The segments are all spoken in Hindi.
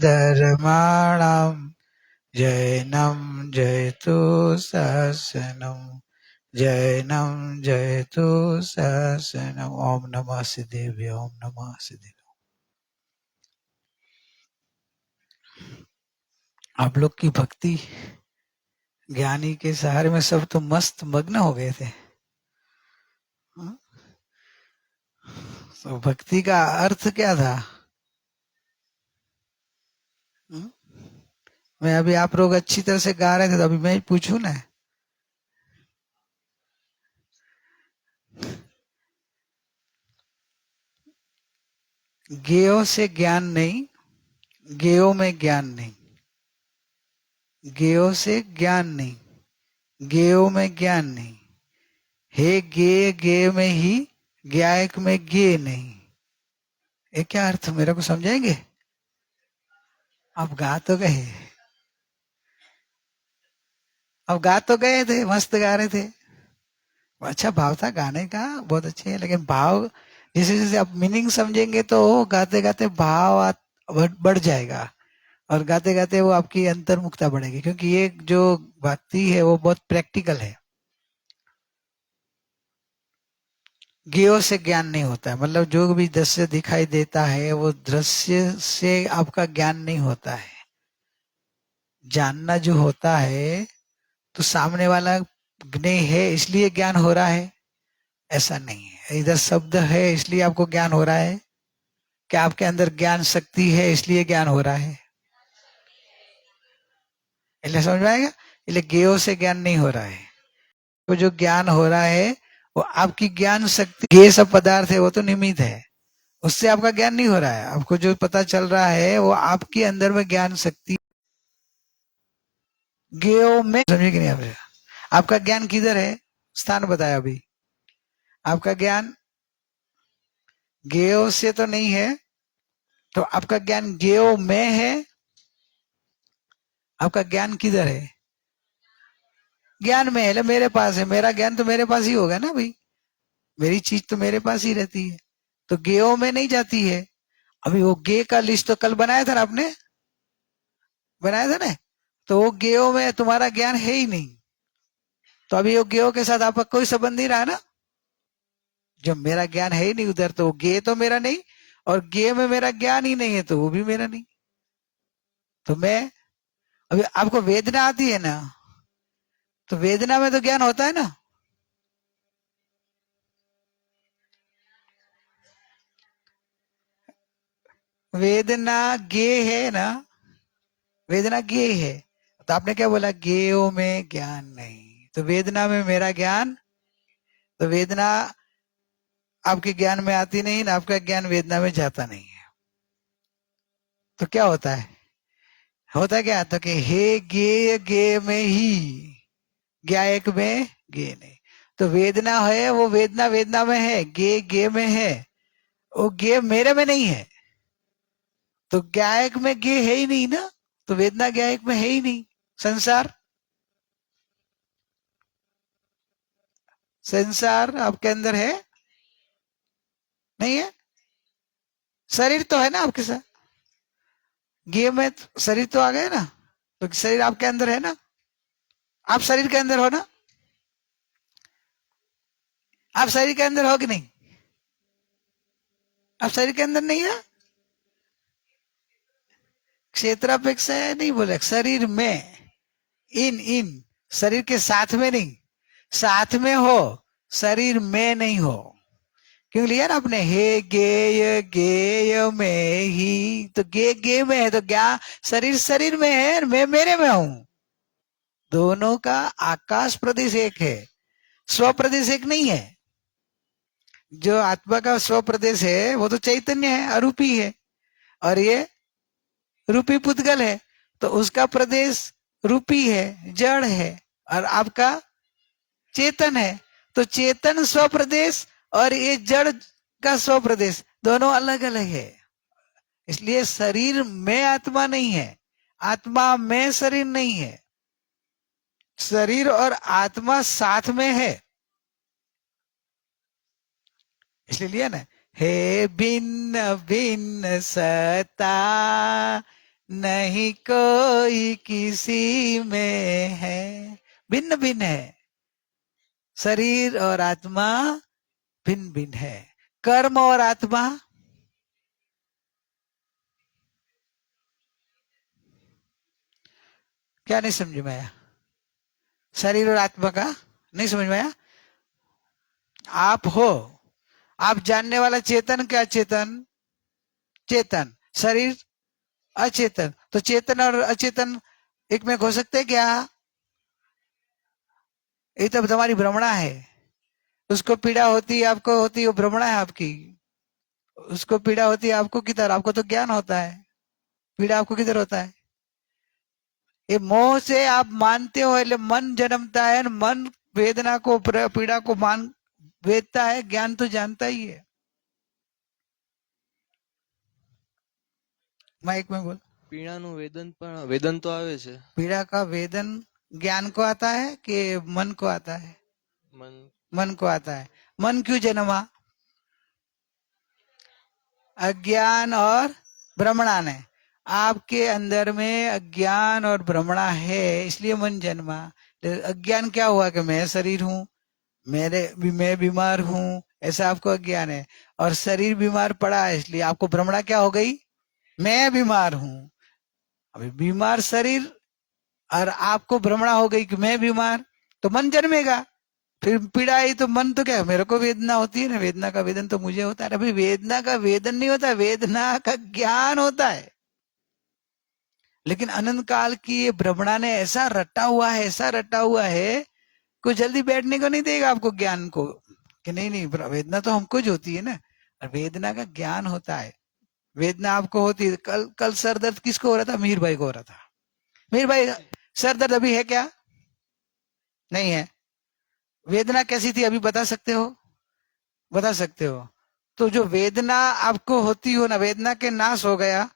धर्माणां जैनं जयतु शासनम् जैनं जयतु शासनम्। ओम नमः सिद्धेभ्यो, ओम नमः सिद्धेभ्यो। आप लोग की भक्ति ज्ञानी के सहारे में सब तो मस्त मग्न हो गए थे। तो भक्ति का अर्थ क्या था? मैं अभी आप लोग अच्छी तरह से गा रहे थे तो अभी मैं पूछूं ना, गेयो से ज्ञान नहीं, गेयो में ज्ञान नहीं, गेयो से ज्ञान नहीं, गेयो में ज्ञान नहीं, हे गे गे में ही, ज्ञायक में गे नहीं। ये क्या अर्थ मेरे को समझाएंगे? आप गा तो गए, अब गा तो गए थे, मस्त गा रहे थे, अच्छा भाव था गाने का, बहुत अच्छे है, लेकिन भाव जैसे जैसे आप मीनिंग समझेंगे तो गाते गाते भाव बढ़ जाएगा और गाते गाते वो आपकी अंतर्मुखता बढ़ेगी, क्योंकि ये जो भक्ति है वो बहुत प्रैक्टिकल है। ज्ञेय से ज्ञान नहीं होता है, मतलब जो भी दृश्य दिखाई देता है वो दृश्य से आपका ज्ञान नहीं होता है। जानना जो होता है तो सामने वाला ज्ञेय है इसलिए ज्ञान हो रहा है, ऐसा नहीं है। इधर शब्द है इसलिए आपको ज्ञान हो रहा है, क्या आपके अंदर ज्ञान शक्ति है इसलिए ज्ञान हो रहा है? इसलिए समझ में आएगा, इसलिए ज्ञेय से ज्ञान नहीं हो रहा है। वो जो ज्ञान हो रहा है वो आपकी ज्ञान शक्ति, ज्ञेय सब पदार्थ है वो तो निमित्त है, उससे आपका ज्ञान नहीं हो रहा है। आपको जो पता चल रहा है वो आपके अंदर में ज्ञान शक्ति, ज्ञेय में, समझे कि नहीं आप? आपका ज्ञान किधर है? स्थान बताया अभी। आपका ज्ञान ज्ञेय से तो नहीं है, तो आपका ज्ञान ज्ञेय में है। आपका ज्ञान किधर है? ज्ञान में है, मेरे पास है, मेरा ज्ञान तो मेरे पास ही होगा ना भाई, मेरी चीज तो मेरे पास ही रहती है, तो गेओ में नहीं जाती है। अभी वो गे का लिस्ट तो कल बनाया था ना आपने, बनाया था ना, तो वो गेओ में तुम्हारा ज्ञान है ही नहीं, तो अभी वो गेओ के साथ आपका कोई संबंध नहीं रहा ना। जब मेरा ज्ञान है ही नहीं उधर, तो गे तो मेरा नहीं, और गे में मेरा ज्ञान ही नहीं है तो वो भी मेरा नहीं। तो मैं, अभी आपको वेदना आती है ना, तो वेदना में तो ज्ञान होता है ना। वेदना गे है ना, वेदना गे है, तो आपने क्या बोला? गेयो में ज्ञान नहीं, तो वेदना में मेरा ज्ञान, तो वेदना आपके ज्ञान में आती नहीं ना, आपका ज्ञान वेदना में जाता नहीं है, तो क्या होता है? होता क्या? तो कि हे गे गे में ही, ज्ञायक में गे नहीं। तो वेदना है वो वेदना वेदना में है, गे गे में है, वो गे मेरे में नहीं है, तो ज्ञायक में गे है ही नहीं ना, तो वेदना ज्ञायक में है ही नहीं। संसार, संसार आपके अंदर है नहीं है? शरीर तो है ना आपके साथ, गे में शरीर तो आ गया ना, तो शरीर आपके अंदर है ना, आप शरीर के अंदर हो ना, आप शरीर के अंदर हो कि नहीं? आप शरीर के अंदर नहीं है, क्षेत्रापेक्षा नहीं बोले, शरीर में, इन इन, शरीर के साथ में नहीं, साथ में हो, शरीर में नहीं हो। क्यों लिया ना आपने? हे गेय गेय में ही, तो गे गे में है, तो क्या शरीर शरीर में है, मैं मेरे में हूं। दोनों का आकाश प्रदेश एक है, स्व प्रदेश एक नहीं है। जो आत्मा का स्व प्रदेश है वो तो चैतन्य है, अरूपी है, और ये रूपी पुद्गल है, तो उसका प्रदेश रूपी है, जड़ है, और आपका चेतन है, तो चेतन स्व प्रदेश और ये जड़ का स्व प्रदेश दोनों अलग अलग है। इसलिए शरीर में आत्मा नहीं है, आत्मा में शरीर नहीं है, शरीर और आत्मा साथ में है। इसलिए लिया ना, हे भिन्न भिन्न सत्ता नहीं कोई किसी में है। भिन्न भिन्न है, शरीर और आत्मा भिन्न भिन्न है। कर्म और आत्मा, क्या नहीं समझ में आया? शरीर और आत्मा का नहीं समझ में आया? आप हो, आप जानने वाला चेतन क्या? चेतन, चेतन। शरीर अचेतन। तो चेतन और अचेतन एक में हो सकते क्या? ये तो तुम्हारी भ्रमणा है। उसको पीड़ा होती है, आपको होती है, वो भ्रमणा है आपकी। उसको पीड़ा होती है, आपको किधर? आपको तो ज्ञान होता है, पीड़ा आपको किधर होता है? ये मोह से आप मानते हो, એટલે मन जन्मता है, मन वेदना को पीड़ा को मान वेदता है, ज्ञान तो जानता ही है। माइक में बोल। પીણાનું વેદન પણ વેદન તો આવે છે पीड़ा का वेदन ज्ञान को आता है कि मन को आता है? મન मन को आता है। मन क्यों जन्मा? अज्ञान और भ्रमणा ने। आपके अंदर में अज्ञान और भ्रमणा है, इसलिए मन जन्मा। अज्ञान क्या हुआ कि मैं शरीर हूं, मैं बीमार हूं, ऐसा आपको अज्ञान है। और शरीर बीमार पड़ा है, इसलिए आपको भ्रमणा क्या हो गई? मैं बीमार हूं। अभी बीमार शरीर और आपको भ्रमणा हो गई कि मैं बीमार, तो मन जन्मेगा। फिर पीड़ा आई तो मन तो क्या, मेरे को वेदना होती है ना, वेदना का वेदन तो मुझे होता है। अभी वेदना का वेदन नहीं होता, वेदना का ज्ञान होता है। लेकिन अनंत काल की ये भ्रमणा ने ऐसा रटा हुआ है, ऐसा रटा हुआ है, कोई जल्दी बैठने को नहीं देगा आपको ज्ञान को कि नहीं नहीं वेदना तो हमको जो होती है ना। और वेदना का ज्ञान होता है। वेदना आपको होती है। कल कल सर दर्द किसको हो रहा था? मीर भाई को हो रहा था। मीर भाई, सर दर्द अभी है क्या? नहीं है। वेदना कैसी थी अभी बता सकते हो? बता सकते हो? तो जो वेदना आपको होती हो ना, वेदना के नाश हो गया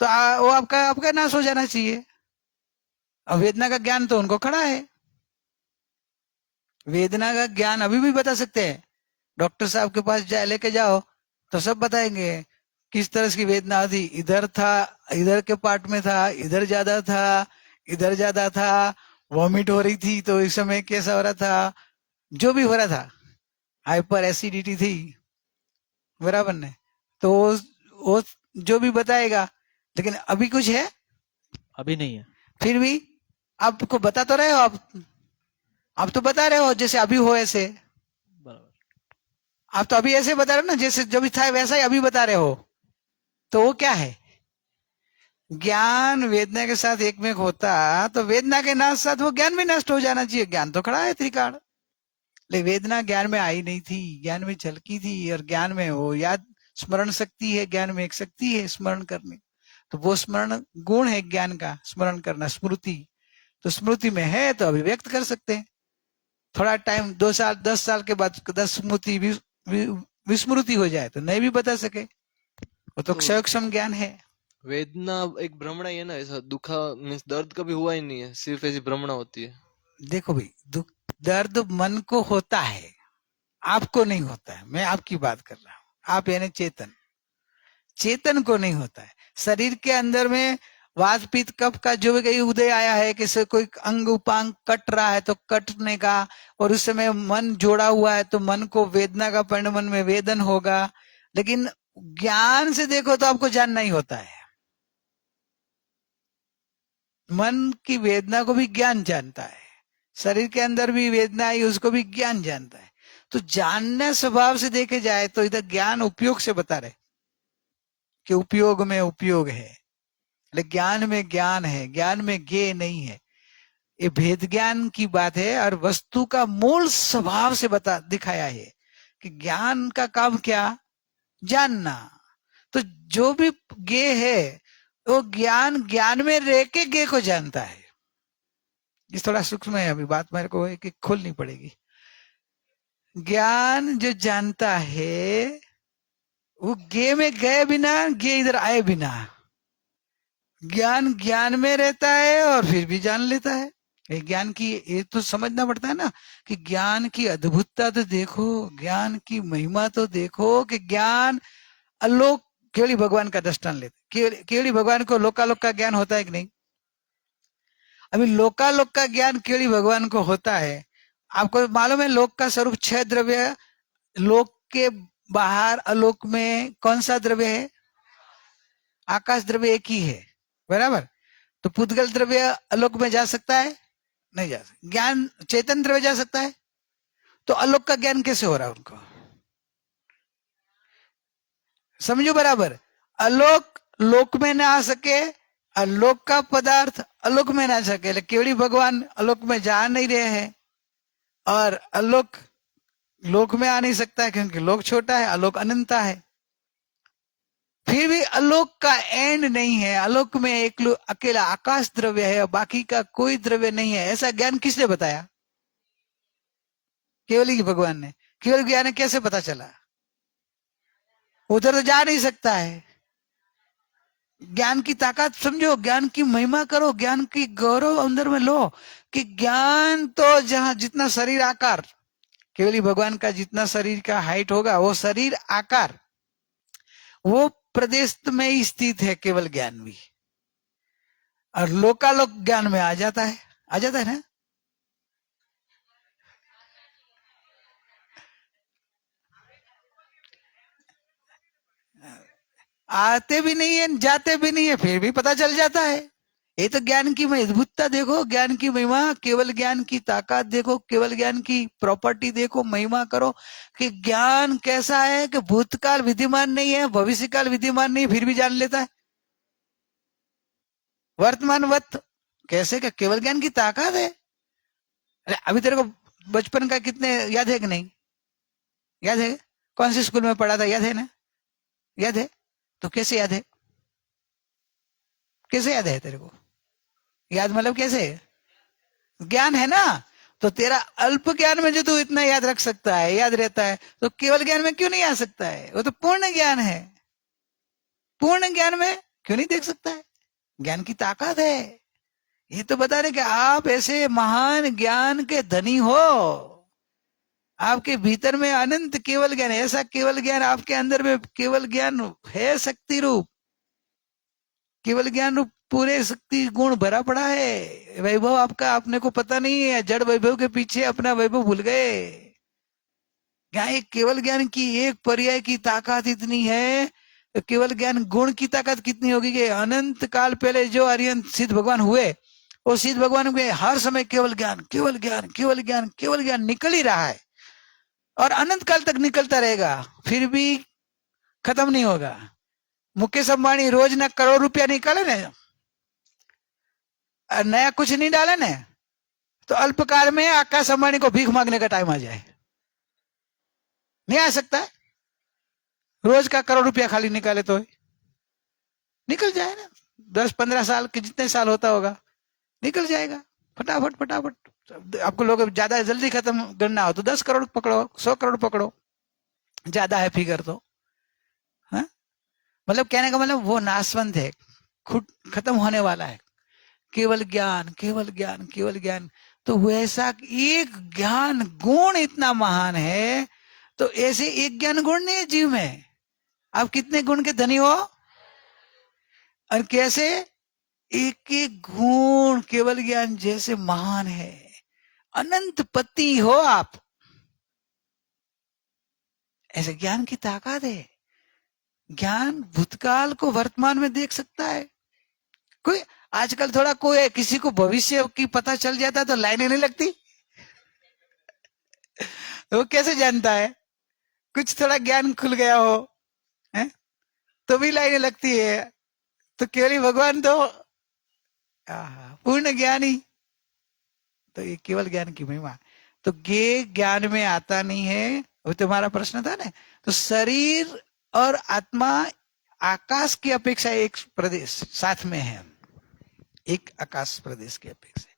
तो वो आपका आपका नाश हो जाना चाहिए। और वेदना का ज्ञान तो उनको खड़ा है। वेदना का ज्ञान अभी भी बता सकते हैं। डॉक्टर साहब के पास लेके जाओ तो सब बताएंगे किस तरह की वेदना थी। इधर था, इधर के पार्ट में था, इधर ज्यादा था, इधर ज्यादा था, वॉमिट हो रही थी तो इस समय कैसा हो रहा था, जो भी हो रहा था, हाइपर एसिडिटी थी, बराबर ने। तो वो जो भी बताएगा। लेकिन अभी कुछ है? अभी नहीं है। फिर भी आपको बता तो रहे हो आप तो बता रहे हो जैसे अभी हो ऐसे। बराबर। आप तो अभी ऐसे बता रहे हो ना, जैसे जो भी था वैसा ही अभी बता रहे हो। तो वो क्या है? ज्ञान वेदना के साथ एक में होता तो वेदना के नाश साथ वो ज्ञान भी नष्ट हो जाना चाहिए। ज्ञान तो खड़ा है त्रिकाल। लेकिन वेदना ज्ञान में आई नहीं थी, ज्ञान में झलकी थी। और ज्ञान में वो याद स्मरण शक्ति है, ज्ञान में एक शक्ति है स्मरण करने। तो वो स्मरण गुण है ज्ञान का, स्मरण करना, स्मृति। तो स्मृति में है तो अभिव्यक्त कर सकते हैं। थोड़ा टाइम 2 साल 10 साल के बाद 10 स्मृति विस्मृति हो जाए तो नहीं भी बता सके, वो तो तो क्षयक्षम ज्ञान है। वेदना एक भ्रमणा ही है ना, ऐसा दुखा मीन्स दर्द कभी हुआ ही नहीं है, सिर्फ ऐसी भ्रमणा होती है। देखो भाई, दुख दर्द मन को होता है, आपको नहीं होता है। मैं आपकी बात कर रहा हूं। आप यानी चेतन, चेतन को नहीं होता है। शरीर के अंदर में वात पित्त कफ का जो भी कहीं उदय आया है, कि कोई अंग उपांग कट रहा है तो कटने का, और उस समय मन जोड़ा हुआ है तो मन को वेदना का परिणाम, मन में वेदन होगा। लेकिन ज्ञान से देखो तो आपको जानना ही होता है। मन की वेदना को भी ज्ञान जानता है, शरीर के अंदर भी वेदना आई उसको भी ज्ञान जानता है। तो जानने स्वभाव से देखे जाए तो इधर ज्ञान उपयोग से बता रहे कि उपयोग में उपयोग है, लेकिन ज्ञान में ज्ञान है, ज्ञान में ज्ञेय नहीं है। ये भेद ज्ञान की बात है। और वस्तु का मूल स्वभाव से बता दिखाया है कि ज्ञान का काम क्या? जानना। तो जो भी ज्ञेय है वो ज्ञान ज्ञान में रह के ज्ञेय को जानता है। ये थोड़ा सूक्ष्म है, अभी बात मेरे को एक खोलनी पड़ेगी। ज्ञान जो जानता है वो ज्ञेय में गए बिना, ज्ञेय इधर आए बिना, ज्ञान ज्ञान में रहता है और फिर भी जान लेता है। ये ज्ञान की ये तो समझना पड़ता है ना कि ज्ञान की अद्भुतता तो देखो, ज्ञान की महिमा तो देखो कि ज्ञान अलोक केवली भगवान का दृष्टांत लेते, केवली भगवान को लोकालोक का ज्ञान होता है कि नहीं? अभी लोकालोक का ज्ञान केवली भगवान को होता है। आपको मालूम है लोक का स्वरूप 6 द्रव्य, लोक के बाहर अलोक में कौन सा द्रव्य है? आकाश द्रव्य एक ही है, बराबर। तो पुद्गल द्रव्य अलोक में जा सकता है? नहीं जा सकता। ज्ञान चेतन द्रव्य जा सकता है? तो अलोक का ज्ञान कैसे हो रहा है उनको? समझो बराबर। अलोक लोक में ना आ सके, अलोक का पदार्थ अलोक में ना सके, केवली भगवान अलोक में जा नहीं रहे हैं, और अलोक लोक में आ नहीं सकता है क्योंकि लोक छोटा है, अलोक अनंता है। फिर भी अलोक का एंड नहीं है, अलोक में एक अकेला आकाश द्रव्य है और बाकी का कोई द्रव्य नहीं है, ऐसा ज्ञान किसने बताया? केवल ही भगवान ने। केवल ज्ञान कैसे पता चला? उधर तो जा नहीं सकता है। ज्ञान की ताकत समझो, ज्ञान की महिमा करो, ज्ञान की गौरव अंदर में लो कि ज्ञान तो जहां जितना शरीर आकार, केवली भगवान का जितना शरीर का हाइट होगा वो शरीर आकार वो प्रदेश में ही स्थित है केवल ज्ञान भी, और लोकालोक ज्ञान में आ जाता है, आ जाता है ना। आते भी नहीं है, जाते भी नहीं है, फिर भी पता चल जाता है। ये तो ज्ञान की अद्भुतता देखो, ज्ञान की महिमा, केवल ज्ञान की ताकत देखो, केवल ज्ञान की प्रॉपर्टी देखो, महिमा करो कि ज्ञान कैसा है कि भूतकाल विद्यमान नहीं है, भविष्यकाल विद्यमान नहीं, फिर भी जान लेता है। वर्तमानवत कैसे का केवल ज्ञान की ताकत है। अरे अभी तेरे को बचपन का कितने याद है कि नहीं? याद है? कौन सी स्कूल में पढ़ा था, याद है ना? याद है? तो कैसे याद है? कैसे याद है तेरे को? याद मतलब कैसे? ज्ञान है ना। तो तेरा अल्प ज्ञान में जो तू इतना याद रख सकता है, याद रहता है, तो केवल ज्ञान में क्यों नहीं आ सकता है? वो तो पूर्ण ज्ञान है, पूर्ण ज्ञान में क्यों नहीं देख सकता है? ज्ञान की ताकत है। ये तो बता रहे कि आप ऐसे महान ज्ञान के धनी हो, आपके भीतर में अनंत केवल ज्ञान, ऐसा केवल ज्ञान आपके अंदर में, केवल ज्ञान है शक्ति रूप, केवल ज्ञान रूप पूरे शक्ति गुण भरा पड़ा है। वैभव आपका आपने को पता नहीं है, जड़ वैभव के पीछे अपना वैभव भूल गए। यहाँ एक केवल ज्ञान की एक पर्याय की ताकत इतनी है, तो केवल ज्ञान गुण की ताकत कितनी होगी कि अनंत काल पहले जो अरिहंत सिद्ध भगवान हुए, वो सिद्ध भगवान के हर समय केवल ज्ञान, केवल ज्ञान, केवल ज्ञान, केवल ज्ञान निकल ही रहा है, और अनंत काल तक निकलता रहेगा, फिर भी खत्म नहीं होगा। मुकेश अंबानी रोज ना करोड़ रुपया निकाले ना, नया कुछ नहीं डाले ना, तो अल्पकाल में आकाश अंबानी को भीख मांगने का टाइम आ जाए, नहीं आ सकता है। रोज का करोड़ रुपया खाली निकाले तो निकल जाए ना, 10-15 साल के जितने साल होता होगा निकल जाएगा फटाफट फटाफट। आपको लोग ज्यादा जल्दी खत्म करना हो तो 10 करोड़ पकड़ो, 100 करोड़ पकड़ो, ज्यादा है फिगर तो। हाँ, मतलब कहने का मतलब वो नाशवंत है, खुद खत्म होने वाला है। केवल ज्ञान, केवल ज्ञान, केवल ज्ञान। तो वैसा एक ज्ञान गुण इतना महान है, तो ऐसे एक ज्ञान गुण नहीं है जीव में। आप कितने गुण के धनी हो, और कैसे एक एक गुण केवल ज्ञान जैसे महान है। अनंत पति हो आप, ऐसे ज्ञान की ताकत है। ज्ञान भूतकाल को वर्तमान में देख सकता है। कोई आजकल थोड़ा कोई किसी को भविष्य की पता चल जाता तो लाइनें नहीं लगती, वो कैसे जानता है? कुछ थोड़ा ज्ञान खुल गया हो है? तो भी लाइनें लगती है। तो केवल भगवान तो पूर्ण ज्ञानी, तो ये केवल ज्ञान की महिमा। तो ये ज्ञान में आता नहीं है, वो तुम्हारा प्रश्न था ना। तो शरीर और आत्मा आकाश की अपेक्षा एक प्रदेश साथ में है, एक आकाश प्रदेश की अपेक्षा,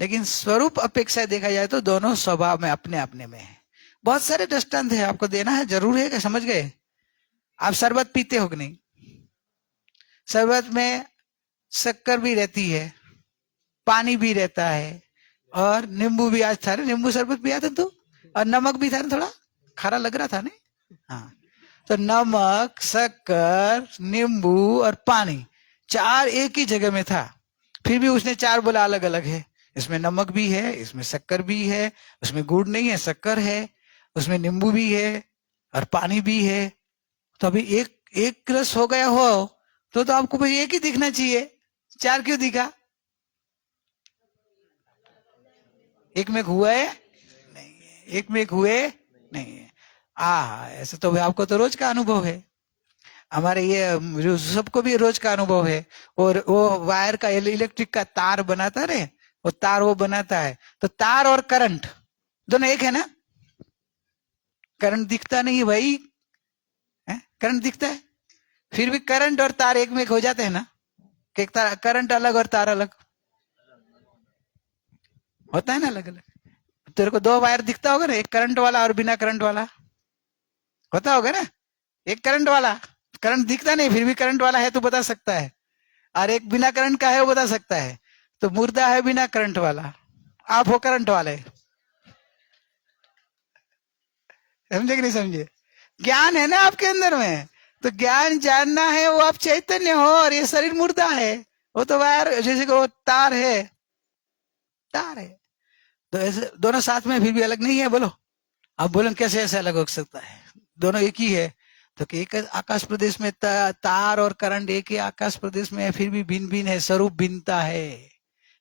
लेकिन स्वरूप अपेक्षा देखा जाए तो दोनों स्वभाव में अपने अपने में है। बहुत सारे दृष्टांत है, आपको देना है जरूर है कि समझ गए? आप शरबत पीते हो कि नहीं? शरबत में शक्कर भी रहती है, पानी भी रहता है, और नींबू भी। आज था ना नींबू शरबत पिया था तू, और नमक भी था ना, थोड़ा खारा लग रहा था ना। हाँ, तो नमक, शक्कर, नींबू और पानी, चार एक ही जगह में था, फिर भी उसने चार बोला अलग अलग है। इसमें नमक भी है, इसमें शक्कर भी है, उसमें गुड़ नहीं है शक्कर है, उसमें नींबू भी है और पानी भी है। तो अभी एक एक रस हो गया हो तो आपको भाई एक ही दिखना चाहिए, चार क्यों दिखा? एक में एक हुआ है नहीं है, एक में एक हुए नहीं है। ऐसे तो भाई आपको तो रोज का अनुभव है, हमारे ये जो सबको भी रोज का अनुभव है। और वो वायर का इलेक्ट्रिक का तार बनाता है, वो तार वो बनाता है, तो तार और करंट दोनों एक है ना? करंट दिखता नहीं है भाई, करंट दिखता है, फिर भी करंट और तार एक में एक हो जाते हैं ना? कि एक तार करंट अलग और तार अलग होता है ना, अलग अलग। तेरे को दो वायर दिखता होगा ना, एक करंट वाला और बिना करंट वाला होता होगा ना। एक करंट वाला, करंट दिखता नहीं फिर भी करंट वाला है तो बता सकता है, और एक बिना करंट का है वो बता सकता है। तो मुर्दा है बिना करंट वाला, आप हो करंट वाले। समझे कि नहीं समझे? ज्ञान है ना आपके अंदर में, तो ज्ञान जानना है, वो आप चैतन्य हो और ये शरीर मुर्दा है। वो तो वायर जैसे कि वो तार है, तार है। तो ऐसे दोनों साथ में फिर भी अलग नहीं है, बोलो आप बोलो कैसे ऐसे अलग हो सकता है? दोनों एक ही है। तो कि एक आकाश प्रदेश में तार और करंट एक ही आकाश प्रदेश में है, फिर भी भिन्न भिन्न है, स्वरूप भिन्नता है।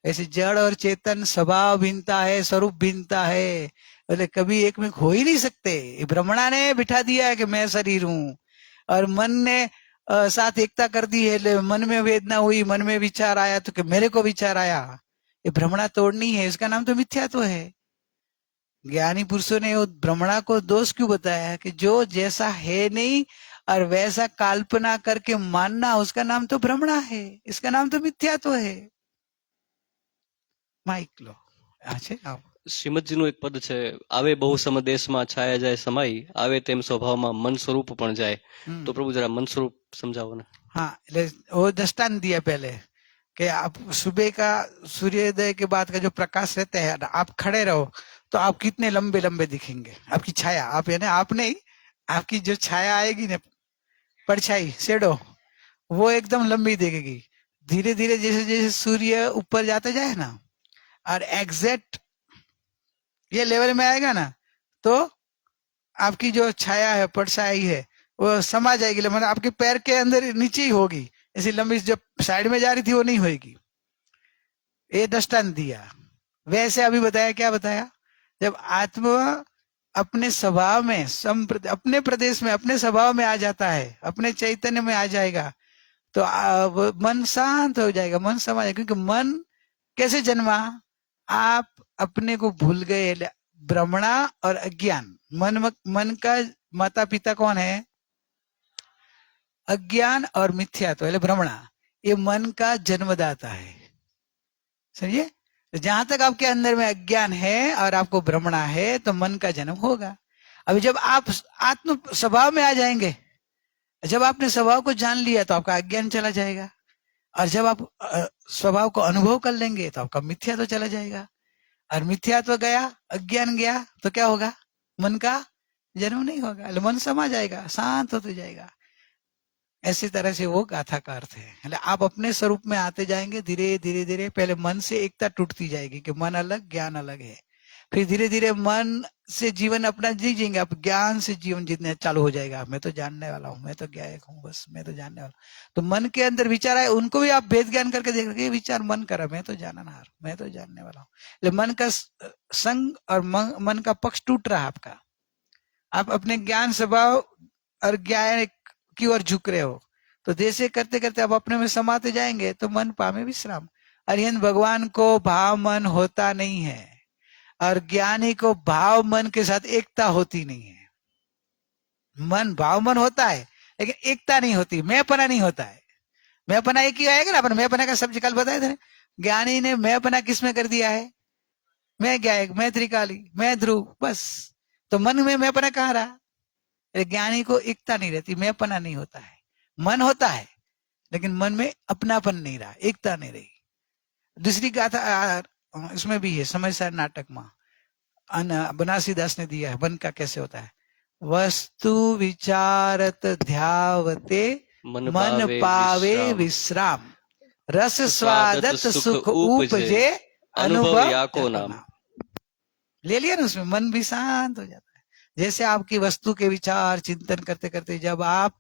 ऐसे जड़ और चेतन स्वभाव भिन्नता है, स्वरूप भिन्नता है, बोले कभी एक में हो ही नहीं सकते। ब्रह्मणा ने बिठा दिया है कि मैं शरीर हूँ, और मन ने साथ एकता कर दी है। मन में वेदना हुई, मन में विचार आया तो कि मेरे को विचार आया, ये भ्रमणा तोड़नी है, इसका नाम तो मिथ्यात्व है। ज्ञानी पुरुषों ने वो भ्रमणा को दोष क्यों बताया कि जो जैसा है नहीं और वैसा कल्पना करके मानना, उसका नाम तो भ्रमणा है, इसका नाम तो मिथ्यात्व है। माइक लो अच्छे आप। શ્રીમદજીનું એક પદ છે, આવે બહુ સમ દેશમાં છાયા જાય સમાઈ, આવે તેમ સ્વભાવમાં મન સ્વરૂપ પણ જાય. તો પ્રભુ જરા મન સ્વરૂપ સમજાવો ને. हाँ, वो दृष्टांत दिया पहले कि आप सुबह का सूर्योदय के बाद का जो प्रकाश रहता है, आप खड़े रहो तो आप कितने लंबे लंबे दिखेंगे, आपकी छाया, आप यानी आप नहीं, आपकी जो छाया आएगी ना, परछाई शेडो, वो एकदम लंबी दिखेगी। धीरे धीरे जैसे जैसे सूर्य ऊपर जाता जाए ना, और एग्जैक्ट ये लेवल में आएगा ना, तो आपकी जो छाया है, परछाई है, वो समा जाएगी, मतलब आपके पैर के अंदर नीचे ही होगी, ऐसी लंबी जो साइड में जा रही थी वो नहीं होगी। ये दृष्टांत दिया। वैसे अभी बताया, क्या बताया? जब आत्मा अपने स्वभाव में अपने प्रदेश में अपने स्वभाव में आ जाता है, अपने चैतन्य में आ जाएगा, तो मन शांत हो जाएगा, मन समा जाएगा। क्योंकि मन कैसे जन्मा? आप अपने को भूल गए, भ्रमणा और अज्ञान। मन का माता पिता कौन है? अज्ञान और मिथ्यात्व, भ्रमणा, ये मन का जन्मदाता है। समझिए, जहां तक आपके अंदर में अज्ञान है और आपको भ्रमणा है, तो मन का जन्म होगा। अभी जब आप आत्म स्वभाव में आ जाएंगे, जब आपने स्वभाव को जान लिया, तो आपका अज्ञान चला जाएगा, और जब आप स्वभाव को अनुभव कर लेंगे तो आपका मिथ्यात्व चला जाएगा, और मिथ्यात्व गया, अज्ञान गया, तो क्या होगा? मन का जन्म नहीं होगा, मन समा जाएगा, शांत होते जाएगा। ऐसी तरह से वो गाथा का अर्थ है। आप अपने स्वरूप में आते जाएंगे, धीरे धीरे धीरे पहले मन से एकता टूटती जाएगी कि मन अलग ज्ञान अलग है, फिर धीरे धीरे मन से जीवन अपना जीजेंगे, आप ज्ञान से जीवन जीने चालू हो जाएगा। मैं तो जानने वाला हूँ, मैं तो ज्ञायक हूँ, बस मैं तो जानने वाला। तो मन के अंदर विचार आए, उनको भी आप भेद ज्ञान करके देख रहे, विचार मन करा, मैं तो जाननहार, मैं तो जानने वाला हूँ। मन का संग और मन का पक्ष टूट रहा आपका, आप अपने ज्ञान स्वभाव और ज्ञान की ओर झुक रहे हो। तो जैसे करते करते आप अपने में समाते जाएंगे, तो मन पामे विश्राम। अरिहंत भगवान को भाव मन होता नहीं है, और ज्ञानी को भाव मन के साथ एकता होती नहीं है। मन भाव मन होता है, लेकिन एकता नहीं होती, मैंपना नहीं होता है। मैंपना एक ही आएगा ना, अपन मैंपना का शब्द कल बताए थे। ज्ञानी ने मैंपना किसमें कर दिया है? मैं गायक, मैं त्रिकाली, मैं ध्रुव, बस। तो मन में मैंपना कहाँ रहा? ज्ञानी को एकता नहीं रहती, मैंपना नहीं होता है। मन होता है, लेकिन मन में अपनापन नहीं रहा, एकता नहीं रही। दूसरी गाथा इसमें भी है, समय सार नाटक में बनारसी दास ने दिया है, मन का कैसे होता है। वस्तु विचारत ध्यावते मन मन पावे पावे विश्राम। विश्राम रस स्वादत स्वादत सुख सुख उपजे, उपजे अनुभव अनुभव याको याको नाम। नाम। ले लिया ना, उसमें मन भी शांत हो जाता है। जैसे आपकी वस्तु के विचार चिंतन करते करते जब आप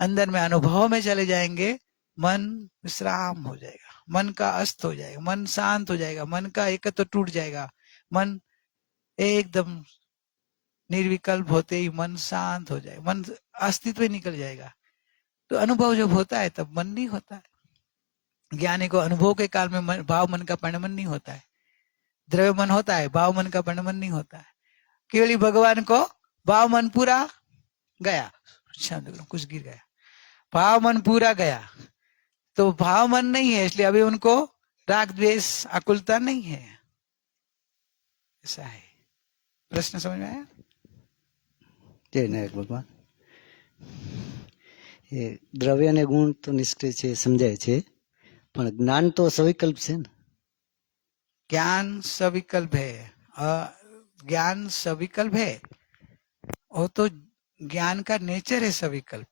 अंदर में अनुभव में चले जाएंगे, मन विश्राम हो जाएगा, मन का अस्त हो जाएगा, मन शांत हो जाएगा, मन का एकत्व टूट जाएगा, मन एकदम निर्विकल्प होते ही मन शांत हो जाएगा, मन अस्तित्व ही निकल जाएगा। तो अनुभव जब होता है तब मन नहीं होता है। ज्ञानी को अनुभव के काल में भाव मन का परिणमन नहीं होता है। द्रव्य मन होता है, भाव मन का परिणमन नहीं होता है। केवल ही भगवान को भाव मन पूरा गया, कुछ गिर गया, भाव मन पूरा गया, तो भाव मन नहीं है, इसलिए अभी उनको राग द्वेष आकुलता नहीं है। ऐसा है। प्रश्न समझ में आया? જય નાયક ભગવાન. એ દ્રવ્ય અને ગુણ તો નિષ્ક્રિય છે સમજાય છે, પણ જ્ઞાન તો સવિકલ્પ છે ને. ज्ञान सविकल्प है, ज्ञान सविकल्प है, वो तो ज्ञान का नेचर है सविकल्प।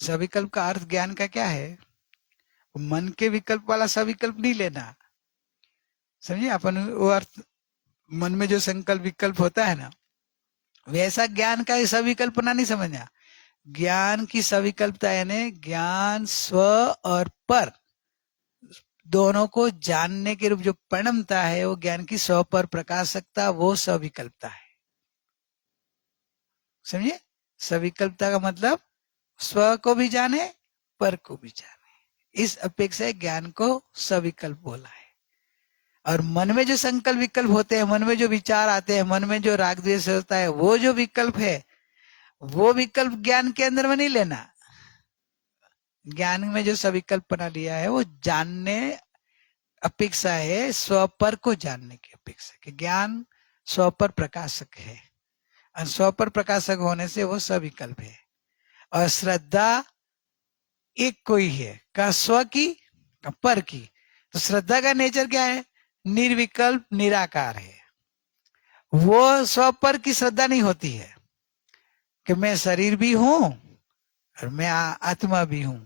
सविकल्प का अर्थ ज्ञान का क्या है? मन के विकल्प वाला सविकल्प नहीं लेना, समझिए। अपन वो अर्थ, मन में जो संकल्प विकल्प होता है ना, वैसा ज्ञान का सविकल्पना नहीं समझना। ज्ञान की सविकल्पता यानी ज्ञान स्व और पर दोनों को जानने के रूप जो परिणमता है, वो ज्ञान की स्व पर प्रकाशकता, वो सविकल्पता है। समझिए, सविकल्पता का मतलब स्व को भी जाने, पर को भी जाने। इस अपेक्षा ज्ञान को सविकल्प बोला है। और मन में जो संकल्प विकल्प होते हैं, मन में जो विचार आते हैं, मन में जो राग द्वेष होता है, वो जो विकल्प है, वो विकल्प ज्ञान के अंदर में नहीं लेना। ज्ञान में जो सविकल्प बना लिया है, वो जानने अपेक्षा है, स्व पर को जानने की अपेक्षा कि ज्ञान स्व पर प्रकाशक है, और स्व पर प्रकाशक होने से वो सविकल्प है। और श्रद्धा एक कोई है, का स्व की का पर की। तो श्रद्धा का नेचर क्या है? निर्विकल्प निराकार है। वो स्व पर की श्रद्धा नहीं होती है कि मैं शरीर भी हूं और मैं आत्मा भी हूं।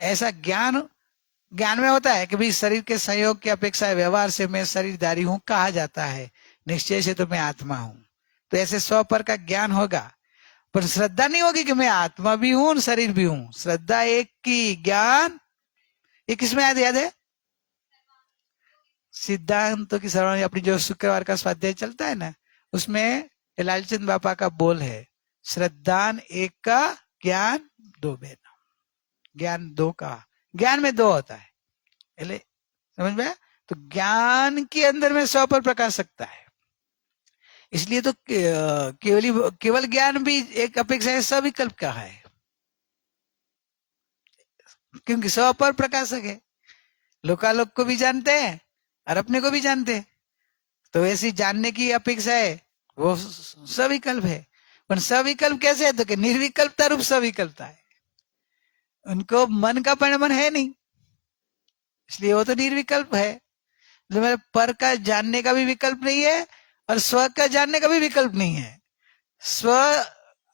ऐसा ज्ञान में होता है कि भाई शरीर के संयोग की अपेक्षा व्यवहार से मैं शरीरधारी हूं कहा जाता है, निश्चय से तो मैं आत्मा हूं। तो ऐसे स्व पर का ज्ञान होगा, पर श्रद्धा नहीं होगी कि मैं आत्मा भी हूं शरीर भी हूं। श्रद्धा एक की, ज्ञान ये किसमें याद है? सिद्धांतों की सर्वण, अपनी जो शुक्रवार का स्वाध्याय चलता है ना, उसमें लालचंद बापा का बोल है, श्रद्धान एक का, ज्ञान दो में। ज्ञान दो का, ज्ञान में दो होता है, समझ में? तो ज्ञान के अंदर में स्व पर प्रकाश सकता है। इसलिए तो केवल ज्ञान भी एक अपेक्षा है सविकल्प का है, क्योंकि स्व पर प्रकाशक है। लोकालोक को भी जानते हैं और अपने को भी जानते हैं, तो ऐसी जानने की अपेक्षा है, वो सविकल्प है। पर सविकल्प कैसे है? तो कि निर्विकल्पता रूप सविकल्पता है। उनको मन का परिणमन है नहीं, इसलिए वो तो निर्विकल्प है। मेरे पर का जानने का भी विकल्प नहीं है और स्व का जानने का भी विकल्प नहीं है। स्व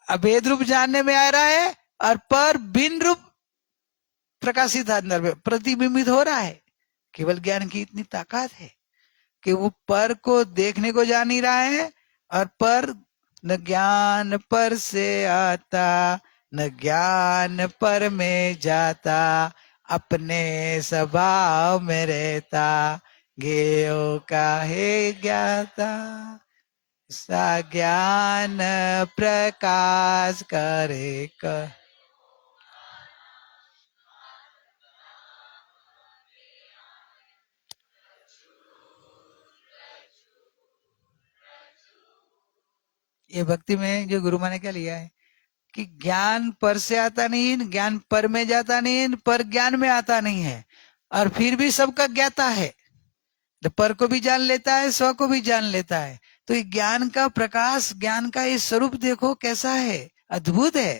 अभेद रूप जानने में आ रहा है और पर बिन रूप प्रकाशित अंदर में प्रतिबिंबित हो रहा है। केवल ज्ञान की इतनी ताकत है कि वो पर को देखने को जान ही रहा है, और पर न ज्ञान पर से आता न ज्ञान पर में जाता, अपने स्वभाव में रहता, ज्ञेयो काहे ज्ञाता, सा ज्ञान प्रकाश करे कर। ये भक्ति में जो गुरु माँ ने क्या लिया है कि ज्ञान पर से आता नहीं, ज्ञान पर में जाता नहीं, पर ज्ञान में आता नहीं है, और फिर भी सबका ज्ञाता है। तो पर को भी जान लेता है, स्व को भी जान लेता है। तो ये ज्ञान का प्रकाश, ज्ञान का ये स्वरूप देखो कैसा है, अद्भुत है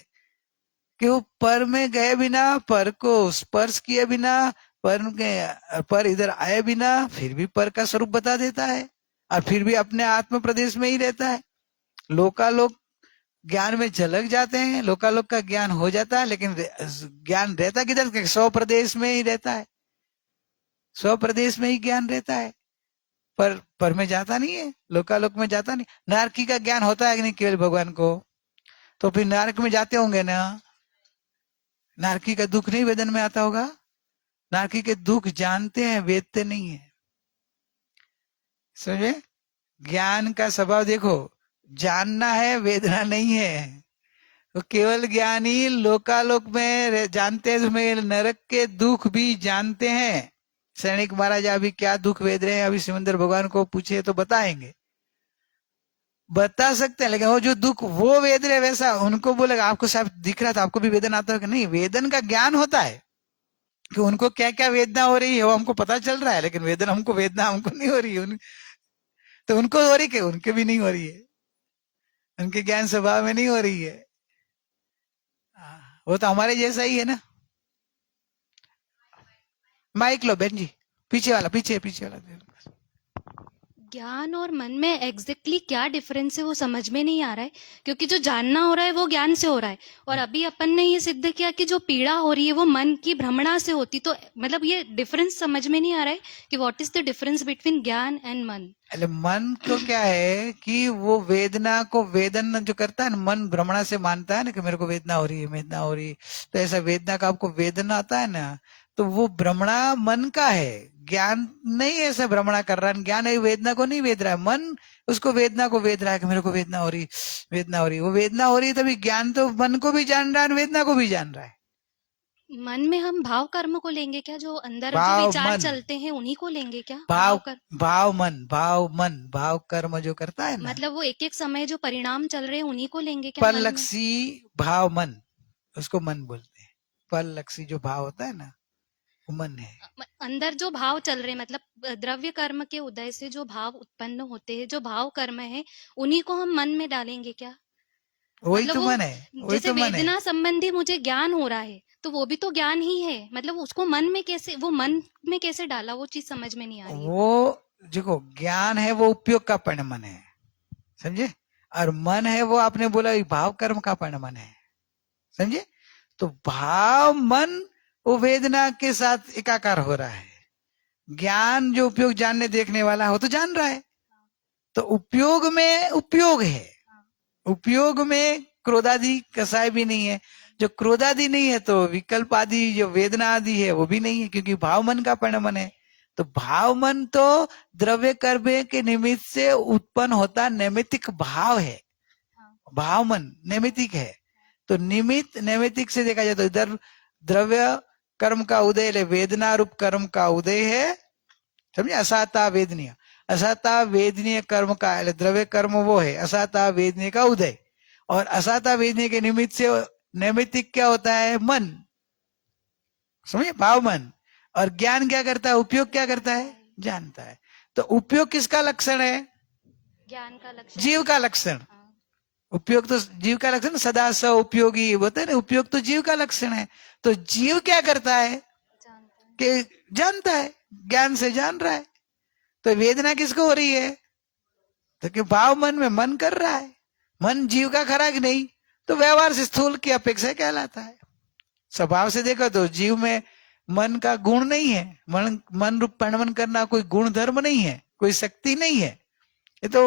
कि वो पर में गए बिना, पर को स्पर्श किए बिना, पर इधर आए बिना फिर भी पर का स्वरूप बता देता है, और फिर भी अपने आत्म प्रदेश में ही रहता है। लोकालोक ज्ञान में झलक जाते हैं, लोकालोक का ज्ञान हो जाता है, लेकिन ज्ञान रहता किधर? 100 प्रदेश में ही रहता है, 100 प्रदेश में ही ज्ञान रहता है, पर में जाता नहीं है, लोकालोक में जाता नहीं। नारकी का ज्ञान होता है कि नहीं केवल भगवान को? तो फिर नारक में जाते होंगे ना, नारकी का दुख नहीं वेदन में आता होगा? नारकी के दुख जानते हैं, वेदते नहीं है। समझे? ज्ञान का स्वभाव देखो, जानना है, वेदना नहीं है। तो केवल ज्ञानी लोकालोक में जानते हैं, उसमें नरक के दुख भी जानते हैं। सैनिक महाराज अभी क्या दुख वेद रहे हैं, अभी सिमंदर भगवान को पूछे तो बताएंगे, बता सकते हैं, लेकिन वो जो दुख वो वेद रहे वैसा उनको बोलेगा आपको साहब दिख रहा था, आपको भी वेदन आता है कि नहीं? वेदन का ज्ञान होता है कि उनको क्या क्या वेदना हो रही है वो हमको पता चल रहा है, लेकिन वेदन हमको वेदना हमको नहीं हो रही है। तो उनको हो रही है, उनके भी नहीं हो रही है, उनके ज्ञान स्वभाव में नहीं हो रही है। वो तो हमारे जैसा ही है ना। माइक लो बहन जी, पीछे वाला, पीछे वाला। ज्ञान और मन में एग्जैक्टली क्या डिफरेंस है वो समझ में नहीं आ रहा है, क्योंकि जो जानना हो रहा है वो ज्ञान से हो रहा है, और अभी अपन ने ये सिद्ध किया कि जो पीड़ा हो रही है वो मन की भ्रमणा से होती। तो मतलब ये डिफरेंस समझ में नहीं आ रहा है कि what is the difference between ज्ञान एंड मन। अरे मन तो क्या है कि वो वेदना को वेदन जो करता है ना, मन भ्रमणा से मानता है ना कि मेरे को वेदना हो रही है, वेदना हो रही है, तो ऐसा वेदना का आपको वेदना आता है ना, तो वो भ्रमणा मन का है, ज्ञान नहीं ऐसा भ्रमणा कर रहा है। ज्ञान है वेदना को नहीं वेद रहा है, मन उसको वेदना को वेद रहा है कि मेरे को वेदना हो रही, वेदना हो रही। वो वेदना हो रही है तभी ज्ञान तो मन को भी जान रहा है, वेदना को भी जान रहा है। मन में हम भाव कर्म को लेंगे क्या? जो अंदर जो भाव विचार मन, चलते हैं उन्हीं को लेंगे क्या? भाव कर्म, भाव मन भाव कर्म जो करता है ना, मतलब वो एक एक समय जो परिणाम चल रहे हैं उन्हीं को लेंगे क्या? मन में? परलक्षी भाव मन, उसको मन बोलते हैं। परलक्षी जो भाव होता है ना वो मन है। अंदर जो भाव चल रहे हैं, मतलब द्रव्य कर्म के उदय से जो भाव उत्पन्न होते हैं, जो भाव कर्म है, उन्हीं को हम मन में डालेंगे क्या? वही मतलब तो वो मन है, वही जैसे तो मन है। वेदना संबंधी मुझे ज्ञान हो रहा है तो वो भी तो ज्ञान ही है, मतलब उसको मन में कैसे, वो मन में कैसे डाला, वो चीज समझ में नहीं आ रही है। वो देखो ज्ञान है वो उपयोग का परिणमन है, समझे? और मन है वो आपने बोला भाव कर्म का परिणमन है, समझे? तो भाव मन वो वेदना के साथ एकाकार हो रहा है। ज्ञान जो उपयोग जानने देखने वाला हो तो जान रहा है, तो उपयोग में उपयोग है, उपयोग में क्रोधादि कसाय भी नहीं है। जो क्रोधादि नहीं है तो विकल्प आदि जो वेदना आदि है वो भी नहीं है, क्योंकि भाव मन का परिणमन है। तो भाव मन तो द्रव्य कर्म के निमित्त से उत्पन्न होता नैमित्तिक भाव है, भाव मन नैमित्तिक है। तो निमित्त नैमित्तिक से देखा जाए तो इधर द्रव्य कर्म का उदय वेदना रूप कर्म का उदय है, समझे? असाता वेदनीय, असाता वेदनीय कर्म का द्रव्य कर्म वो है, असाता वेदनीय का उदय। और असाता वेदनीय के निमित्त से नैमित्तिक क्या होता है? मन, समझे? भाव मन। और ज्ञान क्या करता है? उपयोग क्या करता है? जानता है। तो उपयोग किसका लक्षण है? ज्ञान का लक्षण, जीव का लक्षण। उपयोग तो जीव का लक्षण, सदा स उपयोगी होता है ना, उपयोग तो जीव का लक्षण है। तो जीव क्या करता है कि जानता है, ज्ञान से जान रहा है। तो वेदना किसको हो रही है? तो कि भाव मन में मन कर रहा है, मन जीव का खरा कि नहीं? तो व्यवहार से स्थूल की अपेक्षा कहलाता है। स्वभाव से देखो तो जीव में मन का गुण नहीं है, मन रूप परिणमन करना कोई गुण धर्म नहीं है, कोई शक्ति नहीं है। ये तो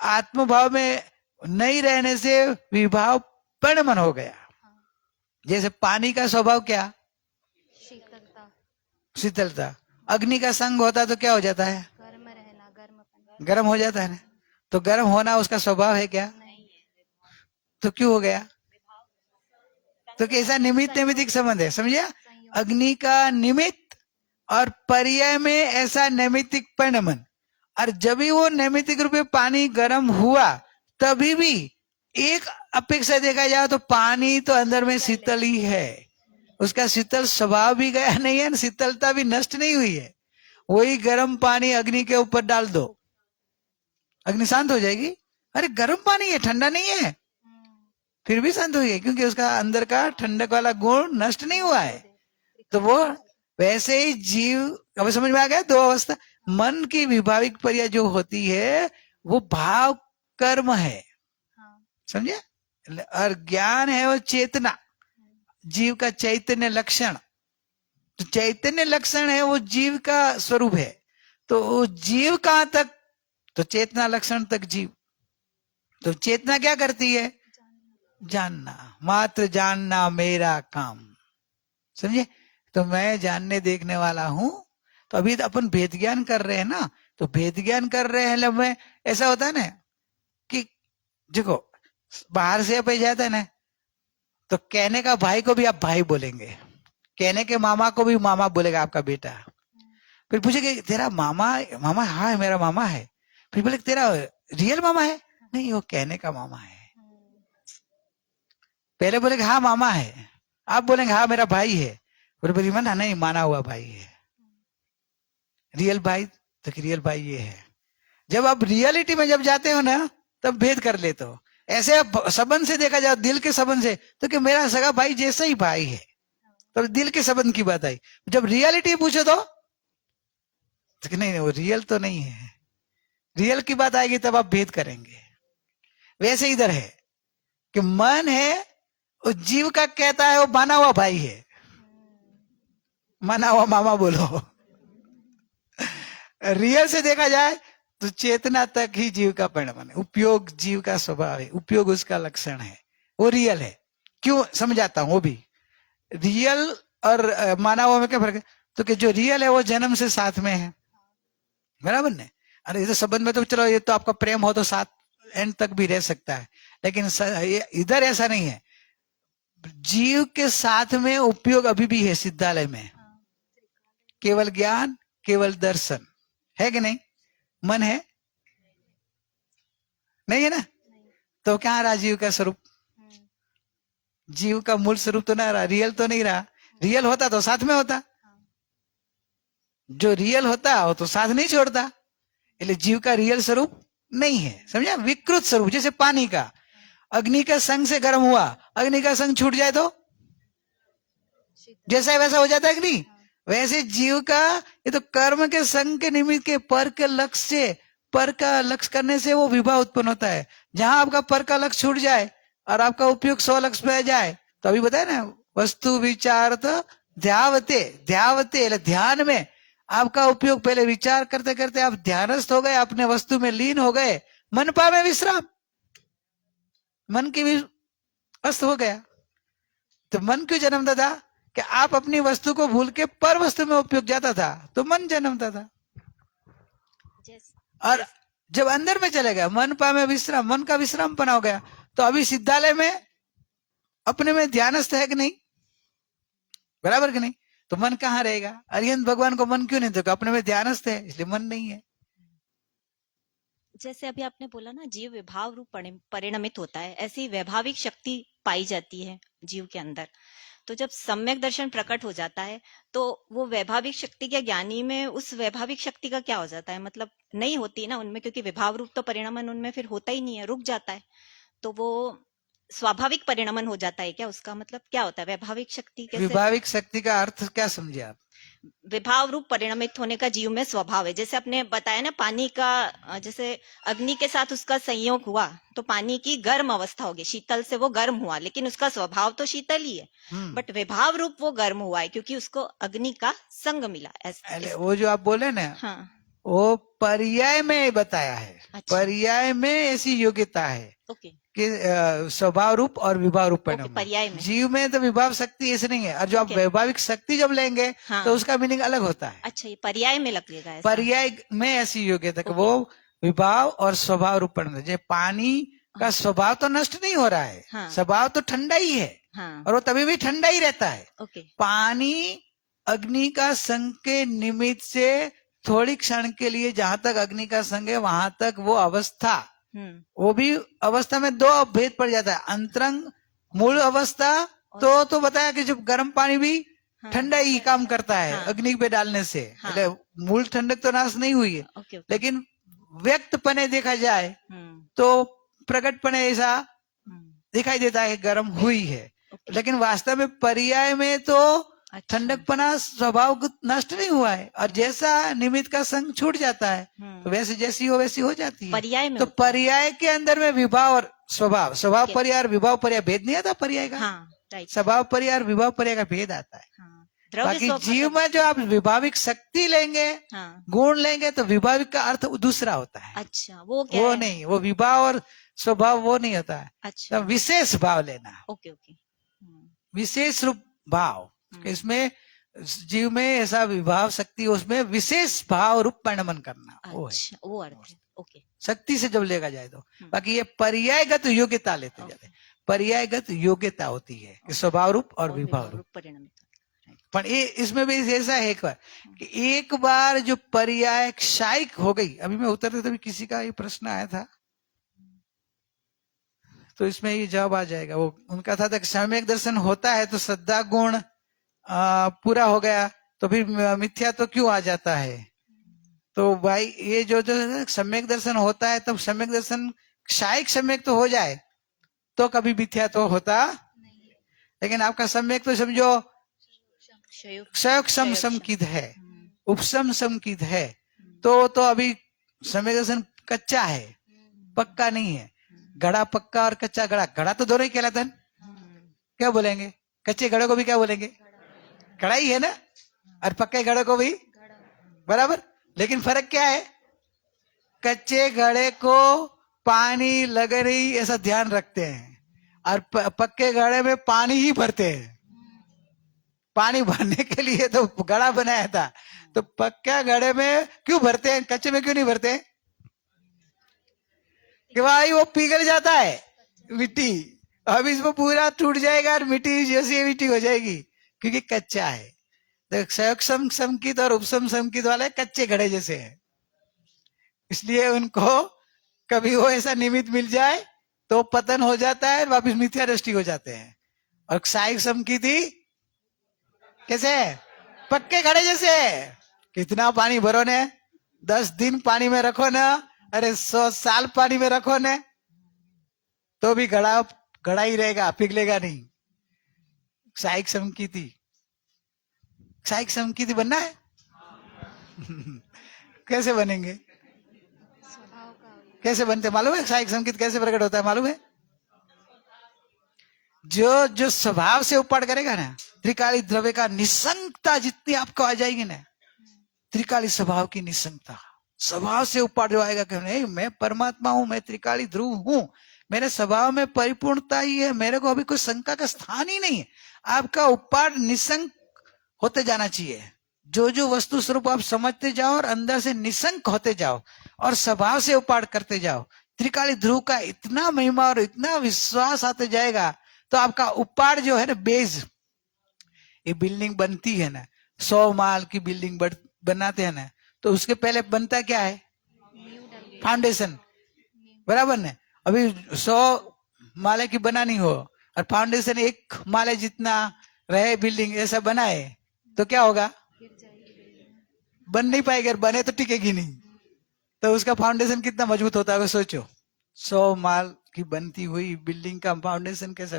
आत्मभाव में नहीं रहने से विभाव परिणमन हो गया। जैसे पानी का स्वभाव क्या? शीतलता, शीतलता। अग्नि का संग होता तो क्या हो जाता है? गर्म रहना, गर्म गर्म हो जाता है ना। तो गर्म होना उसका स्वभाव है क्या? तो क्यों हो गया? तो कैसा निमित्त नैमित्तिक संबंध है, समझिए? अग्नि का निमित्त और पर्याय में ऐसा नैमित्तिक परिणमन। और जब भी वो नैमित्तिक रूप में पानी गर्म हुआ तभी भी एक अपेक्षा देखा जाए तो पानी तो अंदर में शीतल ही है, उसका शीतल स्वभाव भी गया नहीं है, शीतलता भी नष्ट नहीं हुई है। वही गर्म पानी अग्नि के ऊपर डाल दो, अग्नि शांत हो जाएगी। अरे गर्म पानी है, ठंडा नहीं है, फिर भी शांत हुई है, क्योंकि उसका अंदर का ठंडक वाला गुण नष्ट नहीं हुआ है। तो वो वैसे ही जीव, अब समझ में आ गया? दो अवस्था, मन की विभाविक क्रिया जो होती है वो भाव कर्म है, समझे? और ज्ञान है वो चेतना, जीव का चैतन्य लक्षण। तो चैतन्य लक्षण है वो जीव का स्वरूप है। तो वो जीव कहां तक? तो चेतना लक्षण तक जीव। तो चेतना क्या करती है? जानना, मात्र जानना मेरा काम। समझे? तो मैं जानने देखने वाला हूं। तो अभी तो अपन भेद ज्ञान कर रहे हैं ना, तो भेद ज्ञान कर रहे हैं में ऐसा होता है ना कि देखो बाहर से पे जाता है ना, तो कहने का भाई को भी आप भाई बोलेंगे, कहने के मामा को भी मामा बोलेगा आपका बेटा। फिर पूछेगा तेरा मामा? मामा हाँ मेरा मामा है। फिर बोले तेरा रियल मामा है? नहीं, वो कहने का मामा है। पहले बोलेगा हाँ मामा है, आप बोलेंगे हाँ मेरा भाई है। बोले माना नहीं, माना हुआ भाई है। रियल भाई? तो रियल भाई ये है। जब आप रियलिटी में जब जाते हो ना, तब भेद कर लेते हो। ऐसे आप संबंध से देखा जाए, दिल के संबंध से, तो कि मेरा सगा भाई जैसा ही भाई है, तो दिल के संबंध की बात आई। जब रियलिटी पूछो तो कि नहीं वो रियल तो नहीं है। रियल की बात आएगी तब आप भेद करेंगे। वैसे इधर है कि मन है, उस जीव का कहता है वो माना हुआ भाई है, माना हुआ मामा बोलो। रियल से देखा जाए तो चेतना तक ही जीव का परिणाम है। उपयोग जीव का स्वभाव है, उपयोग उसका लक्षण है, वो रियल है। क्यों समझाता हूं वो भी। रियल और माना हुआ में क्या फर्क है? तो कि जो रियल है वो जन्म से साथ में है, बराबर ने। अरे ये तो संबंध में तो चलो ये तो आपका प्रेम हो तो साथ एंड तक भी रह सकता है, लेकिन इधर ऐसा नहीं है। जीव के साथ में उपयोग अभी भी है सिद्धालय में। केवल ज्ञान, केवल दर्शन है कि नहीं? मन है नहीं है ना? तो क्या रहा जीव का स्वरूप? जीव का मूल स्वरूप तो ना रहा, रियल तो नहीं रहा। रियल होता तो साथ में होता, जो रियल होता वो तो साथ नहीं छोड़ता। इसलिए जीव का रियल स्वरूप नहीं है, समझा? विकृत स्वरूप। जैसे पानी का, अग्नि का संग से गर्म हुआ, अग्नि का संग छूट जाए तो जैसा है वैसा हो जाता है कि नहीं? वैसे जीव का ये तो कर्म के संग के निमित्त के पर के लक्ष्य से, पर का लक्ष्य करने से वो विभाव उत्पन्न होता है। जहां आपका पर का लक्ष्य छूट जाए और आपका उपयोग स्व लक्ष्य पे जाए, तो अभी बताए ना वस्तु विचार तो ध्यावते, ध्यावते ध्यान में आपका उपयोग पहले विचार करते करते आप ध्यानस्थ हो गए, अपने वस्तु में लीन हो गए, मन पावे विश्राम, मन की भी अस्त हो गया। तो मन क्यों जन्मता था? कि आप अपनी वस्तु को भूल के पर वस्तु में उपयोग जाता था, तो मन जन्मता था। और जब अंदर में चले गया, मन पावे विश्राम, मन का विश्राम पना हो गया, तो अभी सिद्धालय में अपने में ध्यानस्थ है कि नहीं? बराबर कि नहीं? तो मन कहाँ रहेगा? अरिहंत भगवान को मन क्यों नहीं? देखो अपने में ध्यानस्थ है, इसलिए मन नहीं है। जैसे अभी आपने बोला ना जीव विभाव रूप परिणमित होता है, ऐसी वैभाविक शक्ति पाई जाती है जीव के अंदर। तो जब सम्यक दर्शन प्रकट हो जाता है, तो वो वैभाविक शक्ति के ज्ञानी में उस वैभाविक शक्ति का क्या हो जाता है? मतलब नहीं होती ना उनमें, क्योंकि विभाव रूप तो परिणमन उनमें फिर होता ही नहीं है, रुक जाता है। तो वो स्वाभाविक परिणमन हो जाता है क्या? उसका मतलब क्या होता है? वैभाविक शक्ति कैसे? विभाविक शक्ति का अर्थ क्या समझे आप? विभाव रूप परिणमित होने का जीव में स्वभाव है। जैसे आपने बताया ना पानी का, जैसे अग्नि के साथ उसका संयोग हुआ तो पानी की गर्म अवस्था होगी, शीतल से वो गर्म हुआ, लेकिन उसका स्वभाव तो शीतल ही है, बट विभाव रूप वो गर्म हुआ है क्योंकि उसको अग्नि का संग मिला। वो जो आप बोले ना, हाँ, वो पर्याय में बताया है। अच्छा। पर्याय में ऐसी योग्यता है ओके, कि स्वभाव रूप और विभाव रूप ओके, परिणाम। पर्याय में। जीव में तो विभाव शक्ति ऐसे नहीं है, और जो आप ओके। वैभाविक शक्ति जब लेंगे हाँ। तो उसका मीनिंग अलग होता है। अच्छा, ये पर्याय में लगेगा ऐसा? पर्याय में ऐसी योग्यता कि ओके। वो विभाव और स्वभाव रूप परिणाम। जैसे पानी का स्वभाव तो नष्ट नहीं हो रहा है, हाँ। स्वभाव तो ठंडा ही है, हाँ, और वो तभी भी ठंडा ही रहता है। ओके, पानी अग्नि का संग के निमित्त से थोड़ी क्षण के लिए जहां तक अग्नि का संग है वहां तक वो अवस्था, वो भी अवस्था में दो भेद पड़ जाता है। अंतरंग मूल अवस्था तो बताया कि जब गर्म पानी भी हाँ। ठंडा ही काम करता है हाँ। अग्नि पे डालने से, हाँ। मतलब मूल ठंडक तो नाश नहीं हुई है, ओके, ओके। लेकिन व्यक्तपने देखा जाए तो प्रकटपने ऐसा दिखाई देता है कि गर्म हुई है, लेकिन वास्तव में पर्याय में तो अच्छा। ठंडकपना स्वभाव नष्ट नहीं हुआ है, और जैसा निमित्त का संग छूट जाता है तो वैसे जैसी हो वैसी हो जाती है। पर्याय में तो होता है। पर्याय के अंदर में विभाव और स्वभाव स्वभाव क्या- पर्याय और विभाव पर्याय भेद नहीं आता पर्याय का। हाँ राइट। स्वभाव पर्याय और विभाव पर्याय का भेद आता है। हाँ द्रव्य बाकी स्वभाव जीव मतलब- में जो आप विभाविक शक्ति लेंगे, हाँ गुण लेंगे, तो विभाविक का अर्थ दूसरा होता है। अच्छा वो क्या वो है? नहीं, वो विभाव और स्वभाव वो नहीं होता है। अच्छा तो विशेष भाव लेना, ओके ओके। विशेष रूप भाव, कि इसमें जीव में ऐसा विभाव शक्ति, उसमें विशेष भाव रूप परिणमन करना, वो है अच्छा वो अर्थ है ओके। शक्ति से जब लेगा जाए तो। बाकी ये पर्यायगत योग्यता लेते जाते, पर्यायगत योग्यता होती है कि स्वभाव रूप और विभाव रूप। परिणमित। पर ये इसमें भी ऐसा है एक बार कि एक बार जो पर्याय क्षायिक हो गई, अभी मैं उतरते तभी किसी का ये प्रश्न आया था, तो इसमें ये जवाब आ जाएगा। वो उनका था कि सम्यक दर्शन होता है तो श्रद्धा गुण पूरा हो गया, तो फिर मिथ्या तो क्यों आ जाता है। तो भाई ये जो सम्यक दर्शन होता है, तब सम्यक दर्शन क्षायिक सम्यक तो हो जाए तो कभी मिथ्या तो होता, लेकिन आपका सम्यक तो समझो क्षयोक्षम समकित है, उपसम समकित है, तो अभी सम्यक दर्शन कच्चा है, पक्का नहीं है। घड़ा पक्का और कच्चा घड़ा, घड़ा तो दोनों ही कहलाता है। क्या बोलेंगे? कच्चे घड़े को भी क्या बोलेंगे? घड़ा ही है ना, और पक्के घड़े को भी बराबर। लेकिन फर्क क्या है? कच्चे घड़े को पानी लग रही ऐसा ध्यान रखते हैं, और पक्के घड़े में पानी ही भरते हैं। पानी भरने के लिए तो घड़ा बनाया था, तो पक्का घड़े में क्यों भरते हैं, कच्चे में क्यों नहीं भरते? कि भाई वो पिघल जाता है मिट्टी, अब इसमें पूरा टूट जाएगा और मिट्टी जैसी मिट्टी हो जाएगी, क्योंकि कच्चा है। तो क्षयोक्षम समकित और उपसम समकित वाले कच्चे घड़े जैसे हैं, इसलिए उनको कभी वो ऐसा निमित्त मिल जाए तो पतन हो जाता है, वापिस मिथ्या दृष्टि हो जाते हैं। और क्षायिक समकिति कैसे? पक्के घड़े जैसे। कितना पानी भरो ने, 10 दिन पानी में रखो ना, अरे 100 साल पानी में रखो ने, तो भी घड़ा ही रहेगा, पिघलेगा नहीं। क्षायिक समकिति, क्षायिक समकिति बनना है कैसे बनेंगे? कैसे बनते मालूम है? क्षायिक समकित कैसे प्रकट होता है मालूम है? जो स्वभाव से उपाड़ करेगा ना, त्रिकाली द्रव्य का निसंगता जितनी आपको आ जाएगी ना, त्रिकाली स्वभाव की निसंगता, स्वभाव से उपाड़ जो आएगा कि नहीं मैं परमात्मा हूं, मैं त्रिकाली ध्रुव हूं, मेरे स्वभाव में परिपूर्णता ही है, मेरे को अभी कोई शंका का स्थान ही नहीं है। आपका उपाड़ निसंक होते जाना चाहिए। जो वस्तु स्वरूप आप समझते जाओ और अंदर से निसंक होते जाओ और स्वभाव से उपाड़ करते जाओ, त्रिकाली ध्रुव का इतना महिमा और इतना विश्वास आते जाएगा, तो आपका उपाड़ जो है ना, बेस, ये बिल्डिंग बनती है ना, 100 माल की बिल्डिंग बनाते हैं ना, तो उसके पहले बनता क्या है? फाउंडेशन, बराबर ना। अभी 100 माले की बनानी हो और फाउंडेशन 1 माले जितना रहे बिल्डिंग ऐसा बनाए, तो क्या होगा? बन नहीं पाएगी, और बने तो टिकेगी नहीं। तो उसका फाउंडेशन कितना मजबूत होता है सोचो। 100 माल की बनती हुई बिल्डिंग का फाउंडेशन कैसा?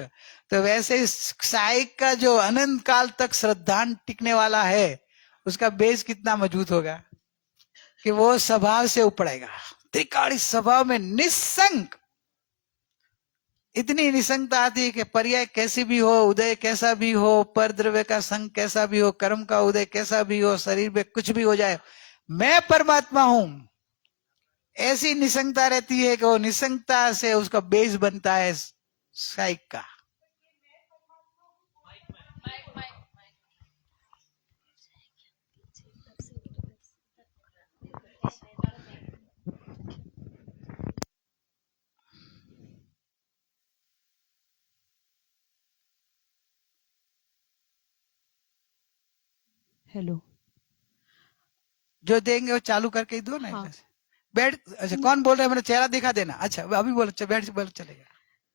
तो वैसे क्षायिक का जो अनंत काल तक श्रद्धान टिकने वाला है, उसका बेस कितना मजबूत होगा कि वो स्वभाव से उपड़ेगा। त्रिकाली स्वभाव में निसंक, इतनी निसंगता आती है कि पर्याय कैसी भी हो, उदय कैसा भी हो, पर द्रव्य का संग कैसा भी हो, कर्म का उदय कैसा भी हो, शरीर में कुछ भी हो जाए, मैं परमात्मा हूं, ऐसी निसंगता रहती है कि वो निसंगता से उसका बेस बनता है साइक का। हेलो, जो देंगे वो चालू करके ही दो ना। हाँ। बैठ, अच्छा कौन बोल रहा है? मेरा चेहरा दिखा देना। अच्छा अभी बोलो, बैठ बोलो, चलेगा।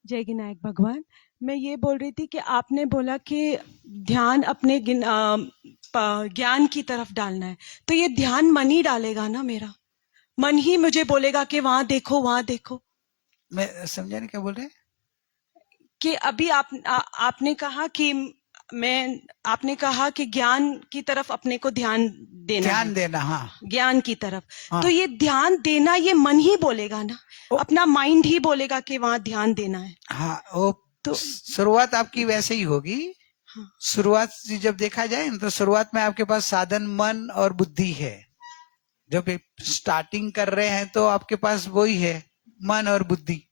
जय विनायक भगवान। मैं ये बोल रही थी कि आपने बोला कि ध्यान अपने ज्ञान की तरफ डालना है, तो ये ध्यान मन ही डालेगा ना, मेरा मन ही मुझे बोलेगा कि वहां देखो वहां देखो। मैं समझा नहीं क्या बोल रहे हैं। कि अभी आपने कहा कि मैं आपने कहा कि ज्ञान की तरफ अपने को ध्यान देना ध्यान है, देना, हाँ ज्ञान की तरफ। हाँ। तो ये ध्यान देना ये मन ही बोलेगा ना, ओ- अपना माइंड ही बोलेगा कि वहां ध्यान देना है। हाँ, वो तो शुरुआत आपकी वैसे ही होगी। हाँ। शुरुआत जब देखा जाए ना, तो शुरुआत में आपके पास साधन मन और बुद्धि है। जब स्टार्टिंग कर रहे हैं तो आपके पास वही है, मन और बुद्धि।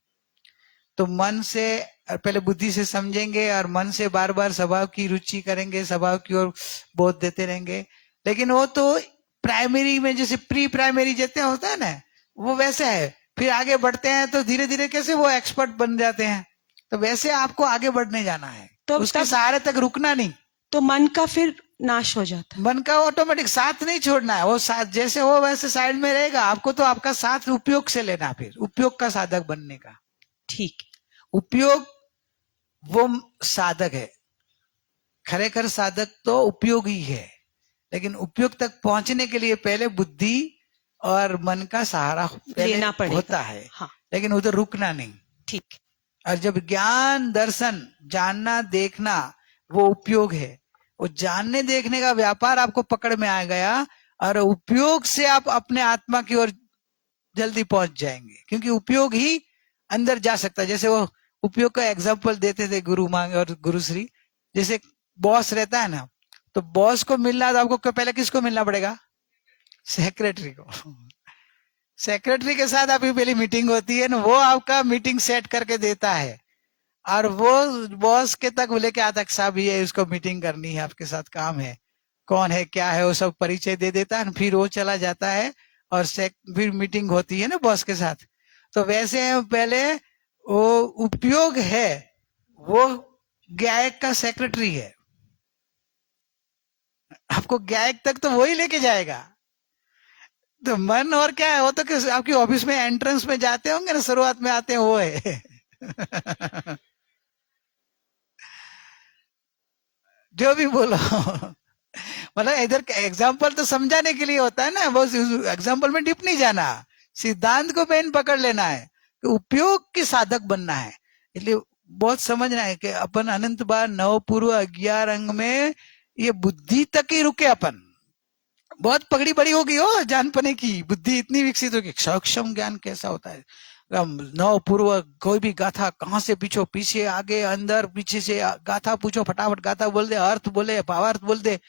तो मन से पहले बुद्धि से समझेंगे और मन से बार बार स्वभाव की रुचि करेंगे, स्वभाव की ओर बोध देते रहेंगे। लेकिन वो तो प्राइमरी में, जैसे प्री प्राइमरी जैसे होता है ना, वो वैसे है। फिर आगे बढ़ते हैं तो धीरे धीरे कैसे वो एक्सपर्ट बन जाते हैं। तो वैसे आपको आगे बढ़ने जाना है, तो उसके तब सहारे तक रुकना नहीं। तो मन का फिर नाश हो जाता है। मन का ऑटोमेटिक साथ नहीं छोड़ना है, वो साथ जैसे हो वैसे साइड में रहेगा। आपको तो आपका साथ उपयोग से लेना, फिर उपयोग का साधक बनने का। ठीक। उपयोग वो साधक है, खरेखर साधक तो उपयोगी है। लेकिन उपयोग तक पहुंचने के लिए पहले बुद्धि और मन का सहारा पहले लेना पड़ेगा। होता है। हाँ, लेकिन उधर रुकना नहीं। ठीक। और जब ज्ञान दर्शन जानना देखना वो उपयोग है, वो जानने देखने का व्यापार आपको पकड़ में आ गया, और उपयोग से आप अपने आत्मा की ओर जल्दी पहुंच जाएंगे। क्योंकि उपयोग ही अंदर जा सकता है। जैसे वो उपयोग का एग्जाम्पल देते थे गुरु मांगे और गुरुश्री। जैसे बॉस रहता है ना, तो बॉस को मिलना तो आपको पहले किसको मिलना पड़ेगा? सेक्रेटरी को। सेक्रेटरी के साथ आपकी पहली मीटिंग होती है ना, वो आपका मीटिंग सेट करके देता है। और वो बॉस के तक बोले कि तक साहब ये इसको मीटिंग करनी है, आपके साथ काम है, कौन है क्या है वो सब परिचय दे देता है। फिर वो चला जाता है और फिर मीटिंग होती है ना बॉस के साथ। तो वैसे पहले वो उपयोग है, वो गायक का सेक्रेटरी है। आपको गायक तक तो वही लेके जाएगा। तो मन और क्या है, वो तो आपकी ऑफिस में एंट्रेंस में जाते होंगे ना, शुरुआत में आते हैं वो है। जो भी बोलो, मतलब इधर एग्जाम्पल तो समझाने के लिए होता है ना, वो एग्जाम्पल में डिप नहीं जाना, सिद्धांत को मेन पकड़ लेना है कि उपयोग की साधक बनना है। इसलिए बहुत समझना है कि अपन अनंत बार नवपूर्व 11 अंग में ये बुद्धि तक ही रुके। अपन बहुत पगड़ी बड़ी होगी हो जानपने की, बुद्धि इतनी विकसित होगी। सक्षम ज्ञान कैसा होता है, नव पूर्व कोई भी गाथा कहां से पीछो, पीछे आगे अंदर पीछे से गाथा पूछो, फटाफट गाथा बोल दे, अर्थ बोले, भावार्थ बोल दे,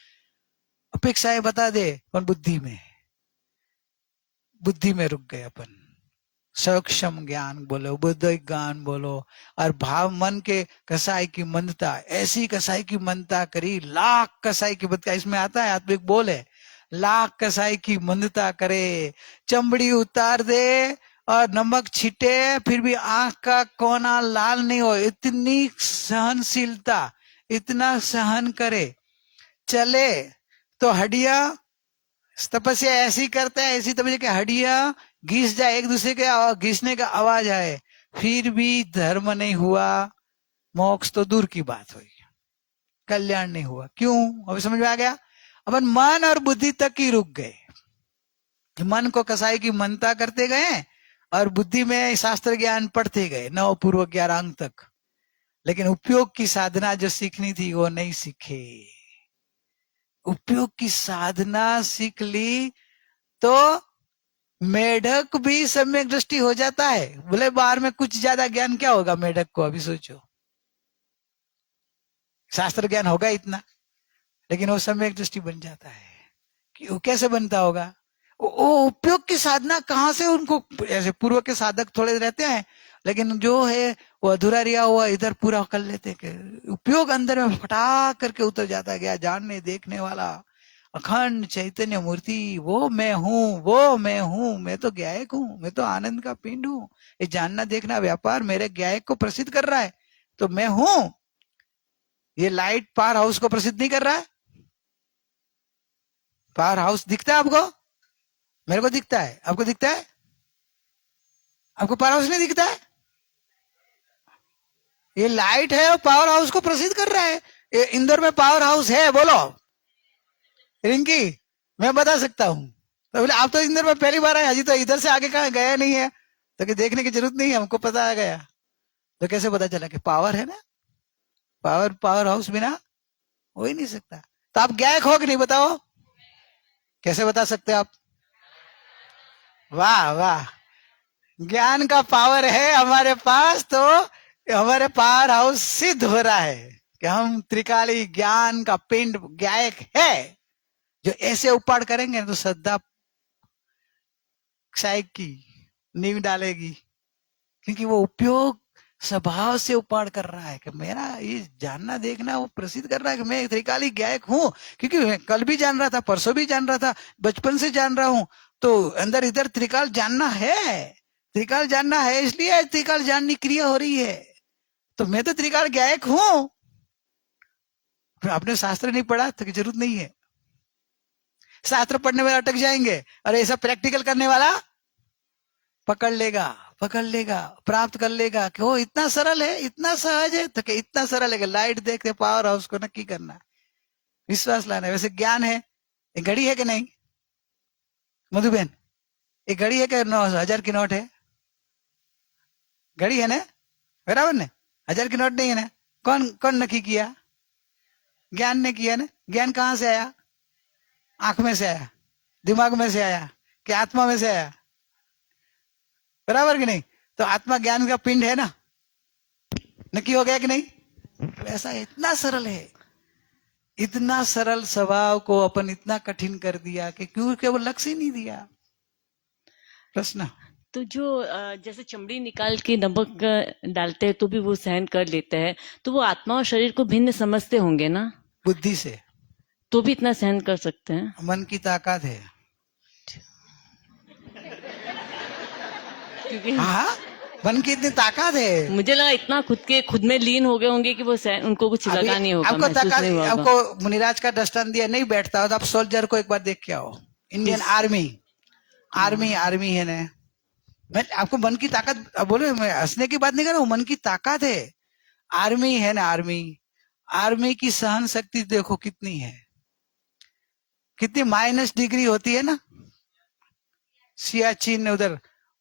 अपेक्षाएं बता दे। पर बुद्धि में रुक गए अपन। सक्षम ज्ञान बोलो, बुद्धिक ज्ञान बोलो, और भाव मन के कसाई की मंदता, ऐसी कसाई की मंदता करी, लाख कसाई की मंदता, इसमें आता है आत्मिक बोल है, लाख कसाई की मंदता करे, चमड़ी उतार दे और नमक छिटे फिर भी आंख का कोना लाल नहीं हो, इतनी सहनशीलता, इतना सहन करे। चले तो हड्डियां, तपस्या ऐसी करता है, ऐसी तपस्या कि हड्डियां घिस जाए, एक दूसरे के घिसने का आवाज आए, फिर भी धर्म नहीं हुआ, मोक्ष तो दूर की बात हुई, कल्याण नहीं हुआ। क्यों? अभी समझ में आ गया। अपन मन और बुद्धि तक ही रुक गए। मन को कसाई की मनता करते गए और बुद्धि में शास्त्र ज्ञान पढ़ते गए नव पूर्व 11 अंग तक। लेकिन उपयोग की साधना जो सीखनी थी वो नहीं सीखे। उपयोग की साधना सीख ली तो मेढक भी सम्यक दृष्टि हो जाता है। बोले बाहर में कुछ ज्यादा ज्ञान क्या होगा मेढक को, अभी सोचो, शास्त्र ज्ञान होगा इतना, लेकिन वो सम्यक दृष्टि बन जाता है। कि वो कैसे बनता होगा? वो उपयोग की साधना कहां से उनको, ऐसे पूर्व के साधक थोड़े रहते हैं, लेकिन जो है वो अधूरा रिया हुआ इधर पूरा कर लेते हैं। उपयोग अंदर में फटा करके उतर जाता गया। जानने देखने वाला अखंड चैतन्य मूर्ति, वो मैं हूँ, वो मैं हूँ, मैं तो गायक हूँ, मैं तो आनंद का पिंड हूँ। ये जानना देखना व्यापार मेरे गायक को प्रसिद्ध कर रहा है, तो मैं हूँ। ये लाइट पावर हाउस को प्रसिद्ध नहीं कर रहा है। पावर हाउस दिखता है आपको? मेरे को दिखता है, आपको दिखता है? आपको पावर हाउस नहीं दिखता है? ये लाइट है और पावर हाउस को प्रसिद्ध कर रहा है। ये इंदौर में पावर हाउस है, बोलो रिंकी, मैं बता सकता हूँ। तो बोले आप तो इंदौर में पहली बार आए, अजी तो इधर से आगे कहाँ गया नहीं है, तो कि देखने की जरूरत नहीं है, हमको पता आ गया। तो कैसे पता चला कि पावर है ना, पावर हाउस बिना हो ही नहीं सकता। तो आप गायक हो कि नहीं, बताओ, कैसे बता सकते हो आप? वाह वाह, ज्ञान का पावर है हमारे पास, तो हमारे पावर हाउस सिद्ध हो रहा है कि हम त्रिकाली ज्ञान का पिंड गायक है। जो ऐसे उपाड़ करेंगे तो श्रद्धा क्षय की नींव डालेगी, क्योंकि वो उपयोग स्वभाव से उपाड़ कर रहा है कि मेरा ये जानना देखना वो प्रसिद्ध कर रहा है कि मैं त्रिकाली गायक हूं। क्योंकि मैं कल भी जान रहा था, परसों भी जान रहा था, बचपन से जान रहा हूं, तो अंदर इधर त्रिकाल जानना है, त्रिकाल जानना है, इसलिए त्रिकाल जाननी क्रिया हो रही है। तो मैं तो त्रिकाल गायक हूं। फिर आपने शास्त्र नहीं पढ़ा तो जरूरत नहीं है, शास्त्र पढ़ने में अटक जाएंगे और ऐसा प्रैक्टिकल करने वाला पकड़ लेगा, प्राप्त कर लेगा कि वो इतना सरल है, इतना सहज है। तो इतना सरल है कि लाइट देख के पावर हाउस को नक्की करना है, विश्वास लाना है। वैसे ज्ञान है, एक घड़ी है कि नहीं मधुबेन? एक घड़ी है कि 9,000 की नोट है? घड़ी है ना, बराबर ने? 1000 की नोट नहीं है ना? कौन कौन नक्की किया? ज्ञान ने किया ना। ज्ञान कहां से आया? आंख में से आया, दिमाग में से आया, कि आत्मा में से आया? बराबर कि नहीं? तो आत्मा ज्ञान का पिंड है ना, नक्की हो गया कि नहीं? ऐसा इतना सरल है, इतना सरल स्वभाव को अपन इतना कठिन कर दिया कि क्योंकि वो लक्ष्य ही नहीं दिया। प्रश्न? तो जो जैसे चमड़ी निकाल के नमक डालते हैं तो भी वो सहन कर लेते हैं, तो वो आत्मा और शरीर को भिन्न समझते होंगे ना, बुद्धि से तो भी इतना सहन कर सकते हैं? मन की ताकत है। क्योंकि हाँ, मन की इतनी ताकत है। मुझे लगा इतना खुद में लीन हो गए होंगे कि वो उनको कुछ अभी लगा नहीं होगा, आपको महसूस ताकत, नहीं होगा। आपको मुनिराज का दृष्टांत दिया, नहीं बैठता हो तो आप सोल्जर को एक बार देख के आओ। इंडियन आर्मी है ना, मैं आपको मन की ताकत, अब बोले मैं हंसने की बात नहीं कर रहा हूँ, मन की ताकत है। आर्मी है ना, आर्मी की सहन शक्ति देखो कितनी है, कितनी माइनस डिग्री होती है ना। सियाचिन उधर,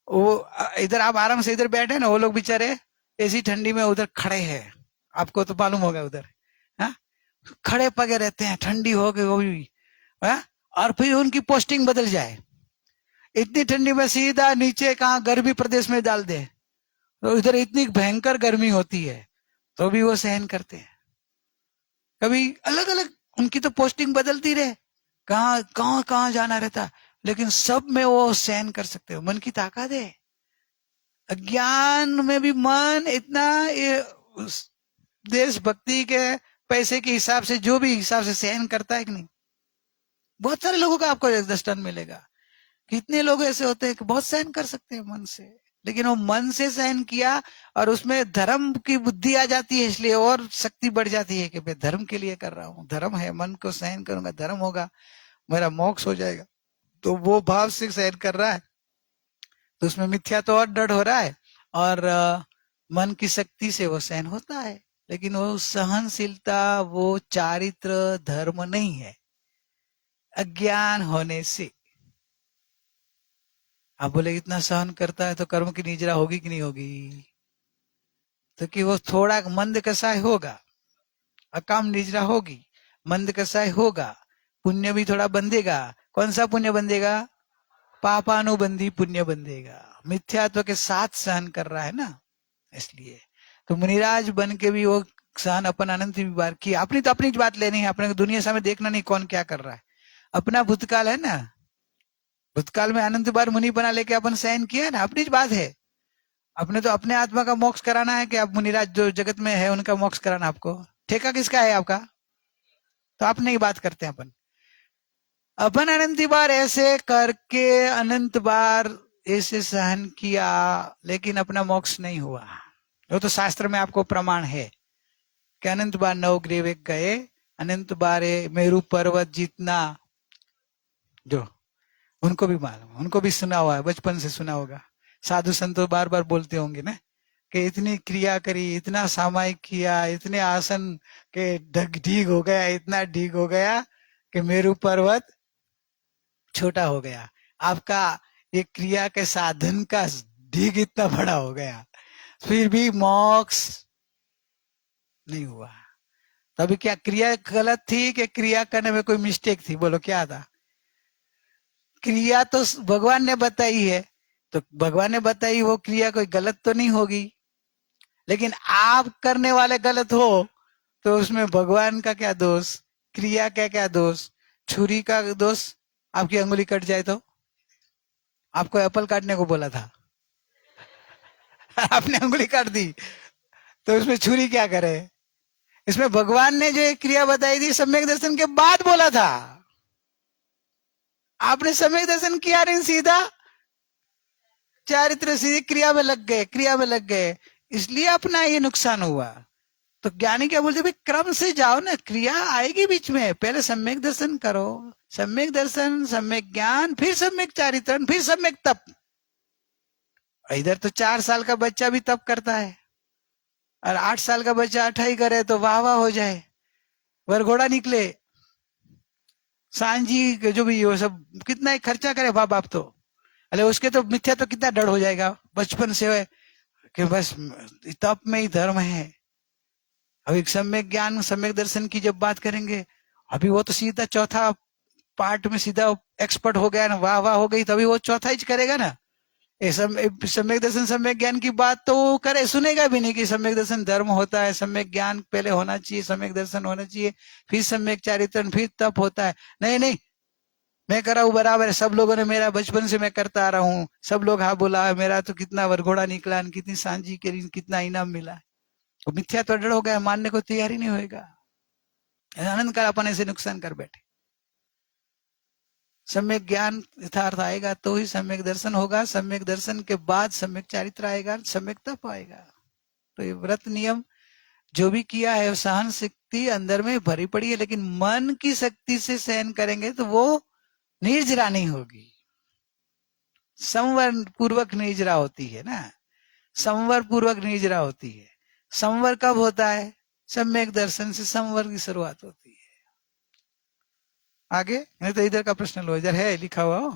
वो इधर आप आराम से इधर बैठे ना, वो लोग बेचारे ऐसी ठंडी में उधर खड़े हैं, आपको तो मालूम होगा उधर, हाँ, खड़े पगे रहते हैं, ठंडी हो गई वो भी, हाँ? और फिर उनकी पोस्टिंग बदल जाए, इतनी ठंडी में सीधा नीचे कहाँ गर्मी प्रदेश में डाल दे, तो इधर इतनी भयंकर गर्मी होती है तो भी वो सहन करते हैं। कभी अलग अलग उनकी तो पोस्टिंग बदलती रहे, कहाँ कहाँ कहाँ जाना रहता, लेकिन सब में वो सहन कर सकते हो। मन की ताकत है। अज्ञान में भी मन इतना देशभक्ति के पैसे के हिसाब से, जो भी हिसाब से सहन करता है कि नहीं। बहुत सारे लोगों का आपको दृष्टांत मिलेगा, कितने लोग ऐसे होते हैं कि बहुत सहन कर सकते हैं मन से, लेकिन वो मन से सहन किया और उसमें धर्म की बुद्धि आ जाती है, इसलिए और शक्ति बढ़ जाती है कि मैं धर्म के लिए कर रहा हूँ, धर्म है, मन को सहन करूंगा, धर्म होगा, मेरा मोक्ष हो जाएगा, तो वो भाव से सहन कर रहा है, तो उसमें मिथ्या तो और डर हो रहा है, और मन की शक्ति से वो सहन होता है। लेकिन वो सहनशीलता वो चारित्र धर्म नहीं है, अज्ञान होने से। आप बोले इतना सहन करता है तो कर्म की निजरा होगी कि नहीं होगी? तो कि वो थोड़ा मंद कसाय होगा, अकाम निजरा होगी, मंद कसाय होगा, पुण्य भी थोड़ा बंधेगा। कौन सा पुण्य बंधेगा? पापानुबंधी पुण्य बंधेगा, मिथ्यात्व के साथ सहन कर रहा है ना, इसलिए। तो मुनिराज बन के भी वो सहन अपन अनंत बार किया। अपनी तो अपनी बात लेनी है, अपने दुनिया सामने देखना नहीं कौन क्या कर रहा है। अपना भूतकाल है ना, भूतकाल में अनंत बार मुनि बना लेके अपन सहन किया ना, अपनी बात है। अपने तो अपने आत्मा का मोक्ष कराना है कि आप मुनिराज जो जगत में है उनका मोक्ष कराना आपको। ठेका किसका है आपका? तो अपने ही बात करते हैं अपन अनंत बार ऐसे करके अनंत बार ऐसे सहन किया, लेकिन अपना मोक्ष नहीं हुआ। वो तो शास्त्र में आपको प्रमाण है कि अनंत बार नवग्रीव गए, अनंत बार मेरू पर्वत जीतना, जो उनको भी मालूम, उनको भी सुना हुआ है, बचपन से सुना होगा। साधु संत बार बार बोलते होंगे ना कि इतनी क्रिया करी, इतना सामायिक किया, इतने आसन के ढीग हो गया, इतना ढीग हो गया कि मेरू पर्वत छोटा हो गया। आपका ये क्रिया के साधन का ढीग इतना बड़ा हो गया, फिर भी मोक्ष नहीं हुआ। तो अभी क्या क्रिया गलत थी कि क्रिया करने में कोई मिस्टेक थी? बोलो क्या था? क्रिया तो भगवान ने बताई है, तो भगवान ने बताई वो क्रिया कोई गलत तो नहीं होगी, लेकिन आप करने वाले गलत हो तो उसमें भगवान का क्या दोष, क्रिया का क्या दोष? छुरी का दोष, आपकी अंगुली कट जाए तो? आपको एप्पल काटने को बोला था आपने अंगुली काट दी, तो उसमें छुरी क्या करे? इसमें भगवान ने जो एक क्रिया बताई थी सम्यक दर्शन के बाद बोला था, आपने सम्यक दर्शन किया नहीं, सीधा चारित्र सीधी क्रिया में लग गए, क्रिया में लग गए, इसलिए अपना ये नुकसान हुआ। तो ज्ञानी क्या बोलते, भाई क्रम से जाओ ना, क्रिया आएगी बीच में, पहले सम्यक दर्शन करो, सम्यक दर्शन, सम्यक ज्ञान, फिर सम्यक चारित्रण, फिर सम्यक तप। इधर तो 4 साल का बच्चा भी तप करता है, और 8 साल का बच्चा 8 करे तो वाह वाह हो जाए, वरघोड़ा निकले, सांझी जो भी वो सब कितना ही खर्चा करे बाप बाप, तो अरे उसके तो मिथ्या तो कितना डर हो जाएगा बचपन से है कि बस तप में ही धर्म है। अभी सम्यक ज्ञान सम्यक दर्शन की जब बात करेंगे, अभी वो तो सीधा चौथा पार्ट में सीधा एक्सपर्ट हो गया ना, वाह वाह हो गई, तो अभी वो चौथा ही करेगा ना। सम्यक दर्शन सम्यक ज्ञान की बात तो वो करे, सुनेगा भी नहीं कि सम्यक दर्शन धर्म होता है, सम्यक ज्ञान पहले होना चाहिए, सम्यक दर्शन होना चाहिए, फिर सम्यक चारित्रण, फिर तप होता है। नहीं नहीं, मैं कर रहा हूँ बराबर है, सब लोगों ने मेरा बचपन से मैं करता आ रहा हूँ, सब लोग हाँ बोला है, मेरा तो कितना वरघोड़ा निकला, कितनी सांझी करी, कितना इनाम मिला। तो मिथ्या तो डर हो गया, मानने को तैयार ही नहीं होगा, आनंद कर अपन ऐसे नुकसान कर बैठे। सम्यक ज्ञान यथार्थ आएगा तो ही सम्यक दर्शन होगा, सम्यक दर्शन के बाद सम्यक चारित्र आएगा, सम्यक तप आएगा। तो ये व्रत नियम जो भी किया है, सहन शक्ति अंदर में भरी पड़ी है, लेकिन मन की शक्ति से सहन करेंगे तो वो निर्जरा नहीं होगी, संवर पूर्वक निर्जरा होती है ना, संवर पूर्वक निर्जरा होती है। संवर कब होता है? सम्यक दर्शन से संवर की शुरुआत होती है। आगे नहीं तो इधर का प्रश्न लो, इधर है लिखा हुआ हो।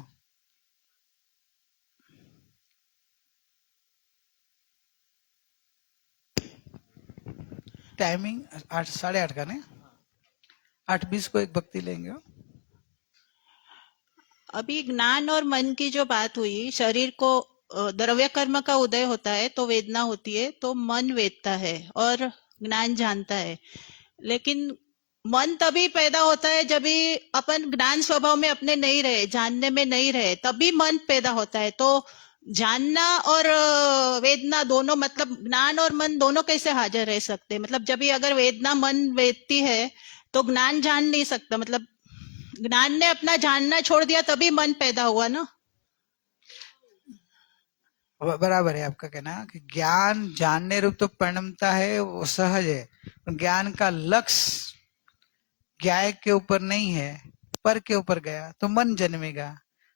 टाइमिंग 8 8:30 का नहीं, 8:20 को एक भक्ति लेंगे हो। अभी ज्ञान और मन की जो बात हुई, शरीर को द्रव्य कर्म का उदय होता है तो वेदना होती है, तो मन वेदता है और ज्ञान जानता है। लेकिन मन तभी पैदा होता है जब भी अपन ज्ञान स्वभाव में अपने नहीं रहे, जानने में नहीं रहे, तभी मन पैदा होता है। तो जानना और वेदना दोनों, मतलब ज्ञान और मन दोनों कैसे हाजिर रह सकते? मतलब जब भी अगर वेदना मन वेदती है तो ज्ञान जान नहीं सकता, मतलब ज्ञान ने अपना जानना छोड़ दिया तभी मन पैदा हुआ ना। बराबर है आपका कहना कि ज्ञान जानने रूप तो परिणमता है, वो सहज है, ज्ञान का लक्ष्य ज्ञाय के ऊपर नहीं है, पर के ऊपर गया तो मन जन्मेगा,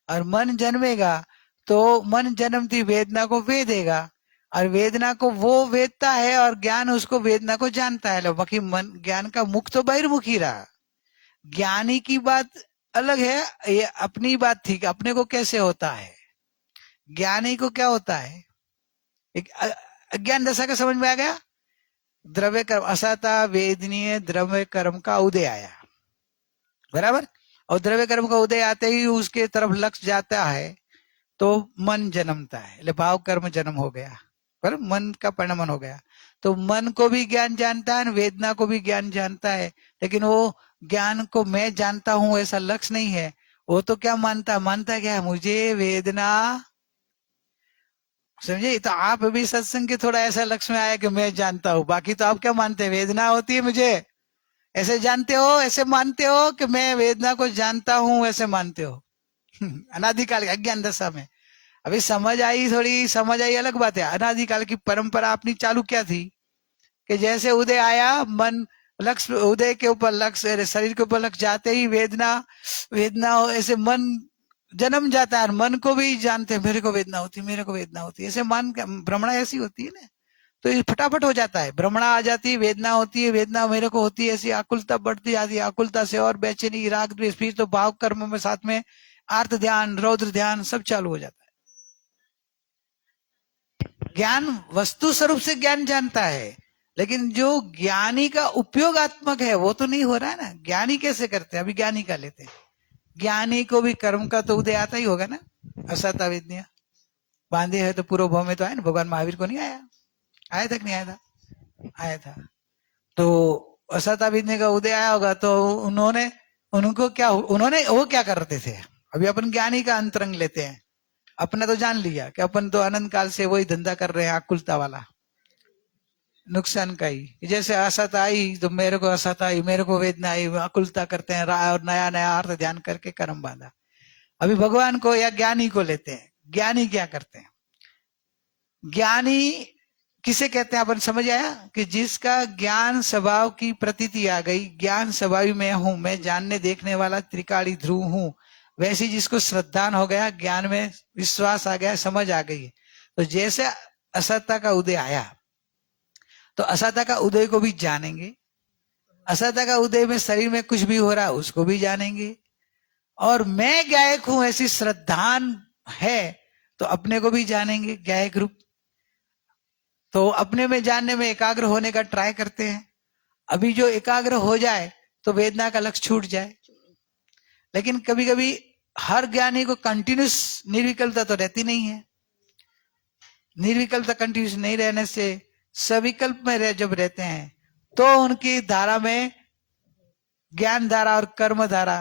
और मन जन्मेगा तो मन जन्मती वेदना को वेदेगा, और वेदना को वो वेदता है और ज्ञान उसको वेदना को जानता है। बाकी मन ज्ञान का मुख तो बहिर्मुखी रहा, ज्ञानी की बात अलग है, ये अपनी बात थी कि अपने को कैसे होता है, ज्ञानी को क्या होता है। एक अज्ञान दशा का समझ में आ गया, द्रव्य कर्म असता वेदनीय द्रव्य कर्म का उदय आया, बराबर, और द्रव्य कर्म का उदय आते ही उसके तरफ लक्ष्य जाता है तो मन जन्मता है, भाव कर्म जन्म हो गया, पर मन का परिणमन हो गया। तो मन को भी ज्ञान जानता है, वेदना को भी ज्ञान जानता है, लेकिन वो ज्ञान को मैं जानता हूं ऐसा लक्ष्य नहीं है। वो तो क्या मानता क्या है, मुझे वेदना, समझे? तो आप भी सत्संग के थोड़ा ऐसा लक्ष्य में आया कि मैं जानता हूं, बाकी तो आप क्या मानते हैं, वेदना होती है मुझे, ऐसे जानते हो, ऐसे मानते हो कि मैं वेदना को जानता हूं, ऐसे मानते हो। अनादिकाल अज्ञान दशा में अभी समझ आई, थोड़ी समझ आई अलग बात है। अनादिकाल की परंपरा अपनी चालू क्या थी कि जैसे उदय आया, मन लक्ष्य, उदय के ऊपर लक्ष्य, शरीर के ऊपर लक्ष्य जाते ही वेदना ऐसे मन जन्म जाता है, मन को भी जानते हैं, मेरे को वेदना होती है, मेरे को वेदना होती है, ऐसे मन भ्रमणा ऐसी होती है ना, तो ये फटाफट हो जाता है, भ्रमणा आ जाती है, वेदना होती है, वेदना मेरे को होती है, ऐसी आकुलता बढ़ती जाती है, आकुलता से और बेचैनी, राग द्वेष, फिर तो भाव कर्म में साथ में आर्त ध्यान, रौद्र ध्यान सब चालू हो जाता है। ज्ञान वस्तु स्वरूप से ज्ञान जानता है, लेकिन जो ज्ञानी का उपयोगात्मक है वो तो नहीं हो रहा है ना। ज्ञानी कैसे करते हैं? अभी ज्ञानी का लेते हैं। ज्ञानी को भी कर्म का तो उदय आता ही होगा ना। असत अविद्या बांधे है तो पूर्व भाव में तो आया ना। भगवान महावीर को नहीं आया? आया था कि नहीं आया था? आया था। तो असत अविद्या का उदय आया होगा तो उन्होंने उनको क्या, उन्होंने वो क्या करते थे? अभी अपन ज्ञानी का अंतरंग लेते हैं। अपना तो जान लिया कि अपन तो अनंत काल से वही धंधा कर रहे हैं, आकुलता वाला, नुकसान का ही। जैसे असत आई तो मेरे को असत आई, मेरे को वेदना आई, आकुलता करते हैं और नया नया अर्थ ध्यान करके कर्म बांधा। अभी भगवान को या ज्ञानी को लेते हैं। ज्ञानी क्या करते हैं? ज्ञानी किसे कहते हैं? अपन समझ आया कि जिसका ज्ञान स्वभाव की प्रतीति आ गई, ज्ञान स्वभाव में हूं, मैं जानने देखने वाला त्रिकाली ध्रुव हूं, वैसी जिसको श्रद्धान हो गया, ज्ञान में विश्वास आ गया, समझ आ गई, तो जैसे असत्ता का उदय आया तो असत्ता का उदय को भी जानेंगे। असत्ता का उदय में शरीर में कुछ भी हो रहा है उसको भी जानेंगे। और मैं गायक हूं ऐसी श्रद्धान है तो अपने को भी जानेंगे गायक रूप। तो अपने में जानने में एकाग्र होने का ट्राई करते हैं। अभी जो एकाग्र हो जाए तो वेदना का लक्ष्य छूट जाए। लेकिन कभी कभी हर ज्ञानी को कंटिन्यूस निर्विकल्पता तो रहती नहीं है। निर्विकल्पता कंटिन्यूस नहीं रहने से सविकल्प में जब रहते हैं तो उनकी धारा में ज्ञान धारा और कर्म धारा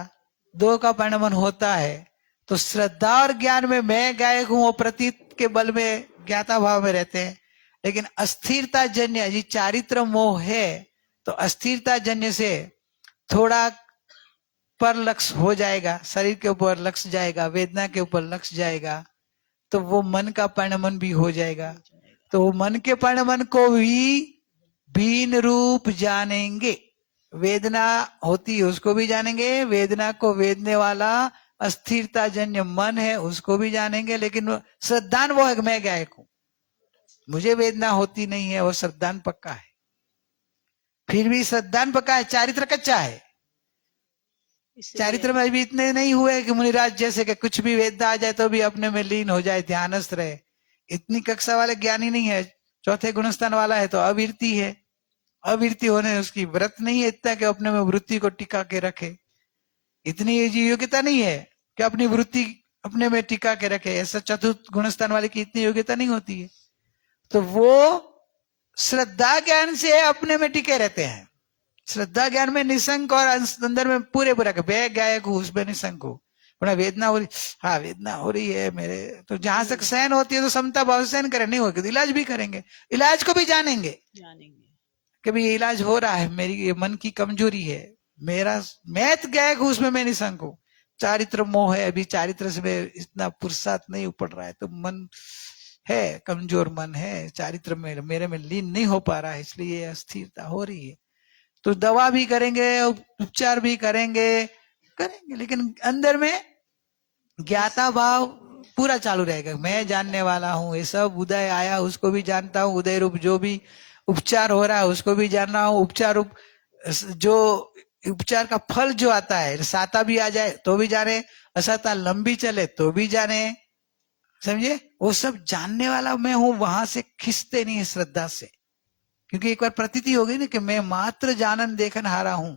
दो का परिणमन होता है। तो श्रद्धा और ज्ञान में मैं गायक हूं वो प्रतीत के बल में ज्ञाता भाव में रहते हैं। लेकिन अस्थिरता जन्य जी चारित्र मोह है तो अस्थिरता जन्य से थोड़ा पर लक्ष्य हो जाएगा, शरीर के ऊपर लक्ष्य जाएगा, वेदना के ऊपर लक्ष्य जाएगा, तो वो मन का परिणमन भी हो जाएगा। तो वो मन के परिणमन को भी भिन्न रूप जानेंगे। वेदना होती है उसको भी जानेंगे, वेदना को वेदने वाला अस्थिरता जन्य मन है उसको भी जानेंगे। लेकिन श्रद्धान वो है मैं गायक हूं, मुझे वेदना होती नहीं है, वो श्रद्धान पक्का है। फिर भी श्रद्धान पक्का है, चारित्र कच्चा है। चारित्र में अभी इतने नहीं हुए कि मुनिराज जैसे कि कुछ भी वेदना आ जाए तो भी अपने में लीन हो जाए, ध्यानस्थ रहे। इतनी कक्षा वाले ज्ञानी नहीं है। चौथे गुणस्थान वाला है तो अविरति है। अविरति होने उसकी व्रत नहीं है इतना कि अपने में वृत्ति को टिका के रखे। इतनी योग्यता नहीं है कि अपनी वृत्ति अपने में टिका के रखे। ऐसा चतुर्थ गुणस्थान वाले की इतनी योग्यता नहीं होती है। तो वो श्रद्धा ज्ञान से अपने में टिके रहते हैं। श्रद्धा ज्ञान में निसंक और अंदर में पूरे पूरा मैं गायक हूं उसमें निसंक हूं। वेदना हो रही, हाँ वेदना हो रही है मेरे, तो जहां तक सहन होती है तो समता भाव सहन करें, नहीं होगी तो इलाज भी करेंगे, इलाज को भी जानेंगे कि भाई इलाज हो रहा है, मेरी ये मन की कमजोरी है, मेरा मैं गायक हूं उसमें मैं निसंक हूं। चारित्र मोह है, अभी चारित्र से इतना पुरुषार्थ नहीं उपड़ रहा है तो मन है कमजोर, मन है चारित्र में मेरे में लीन नहीं हो पा रहा है, इसलिए अस्थिरता हो रही है। तो दवा भी करेंगे, उपचार भी करेंगे, लेकिन अंदर में ज्ञाता भाव पूरा चालू रहेगा। मैं जानने वाला हूं, ये सब उदय आया उसको भी जानता हूं, उदय रूप जो भी उपचार हो रहा है उसको भी जानना हूं। उपचार रूप जो उपचार का फल जो आता है, साता भी आ जाए तो भी जाने, असाता लंबी चले तो भी जाने, समझे? वो सब जानने वाला मैं हूं। वहां से खिंचते नहीं है श्रद्धा से, क्योंकि एक बार प्रतीति हो गई ना कि मैं मात्र जानन देखन हारा हूं,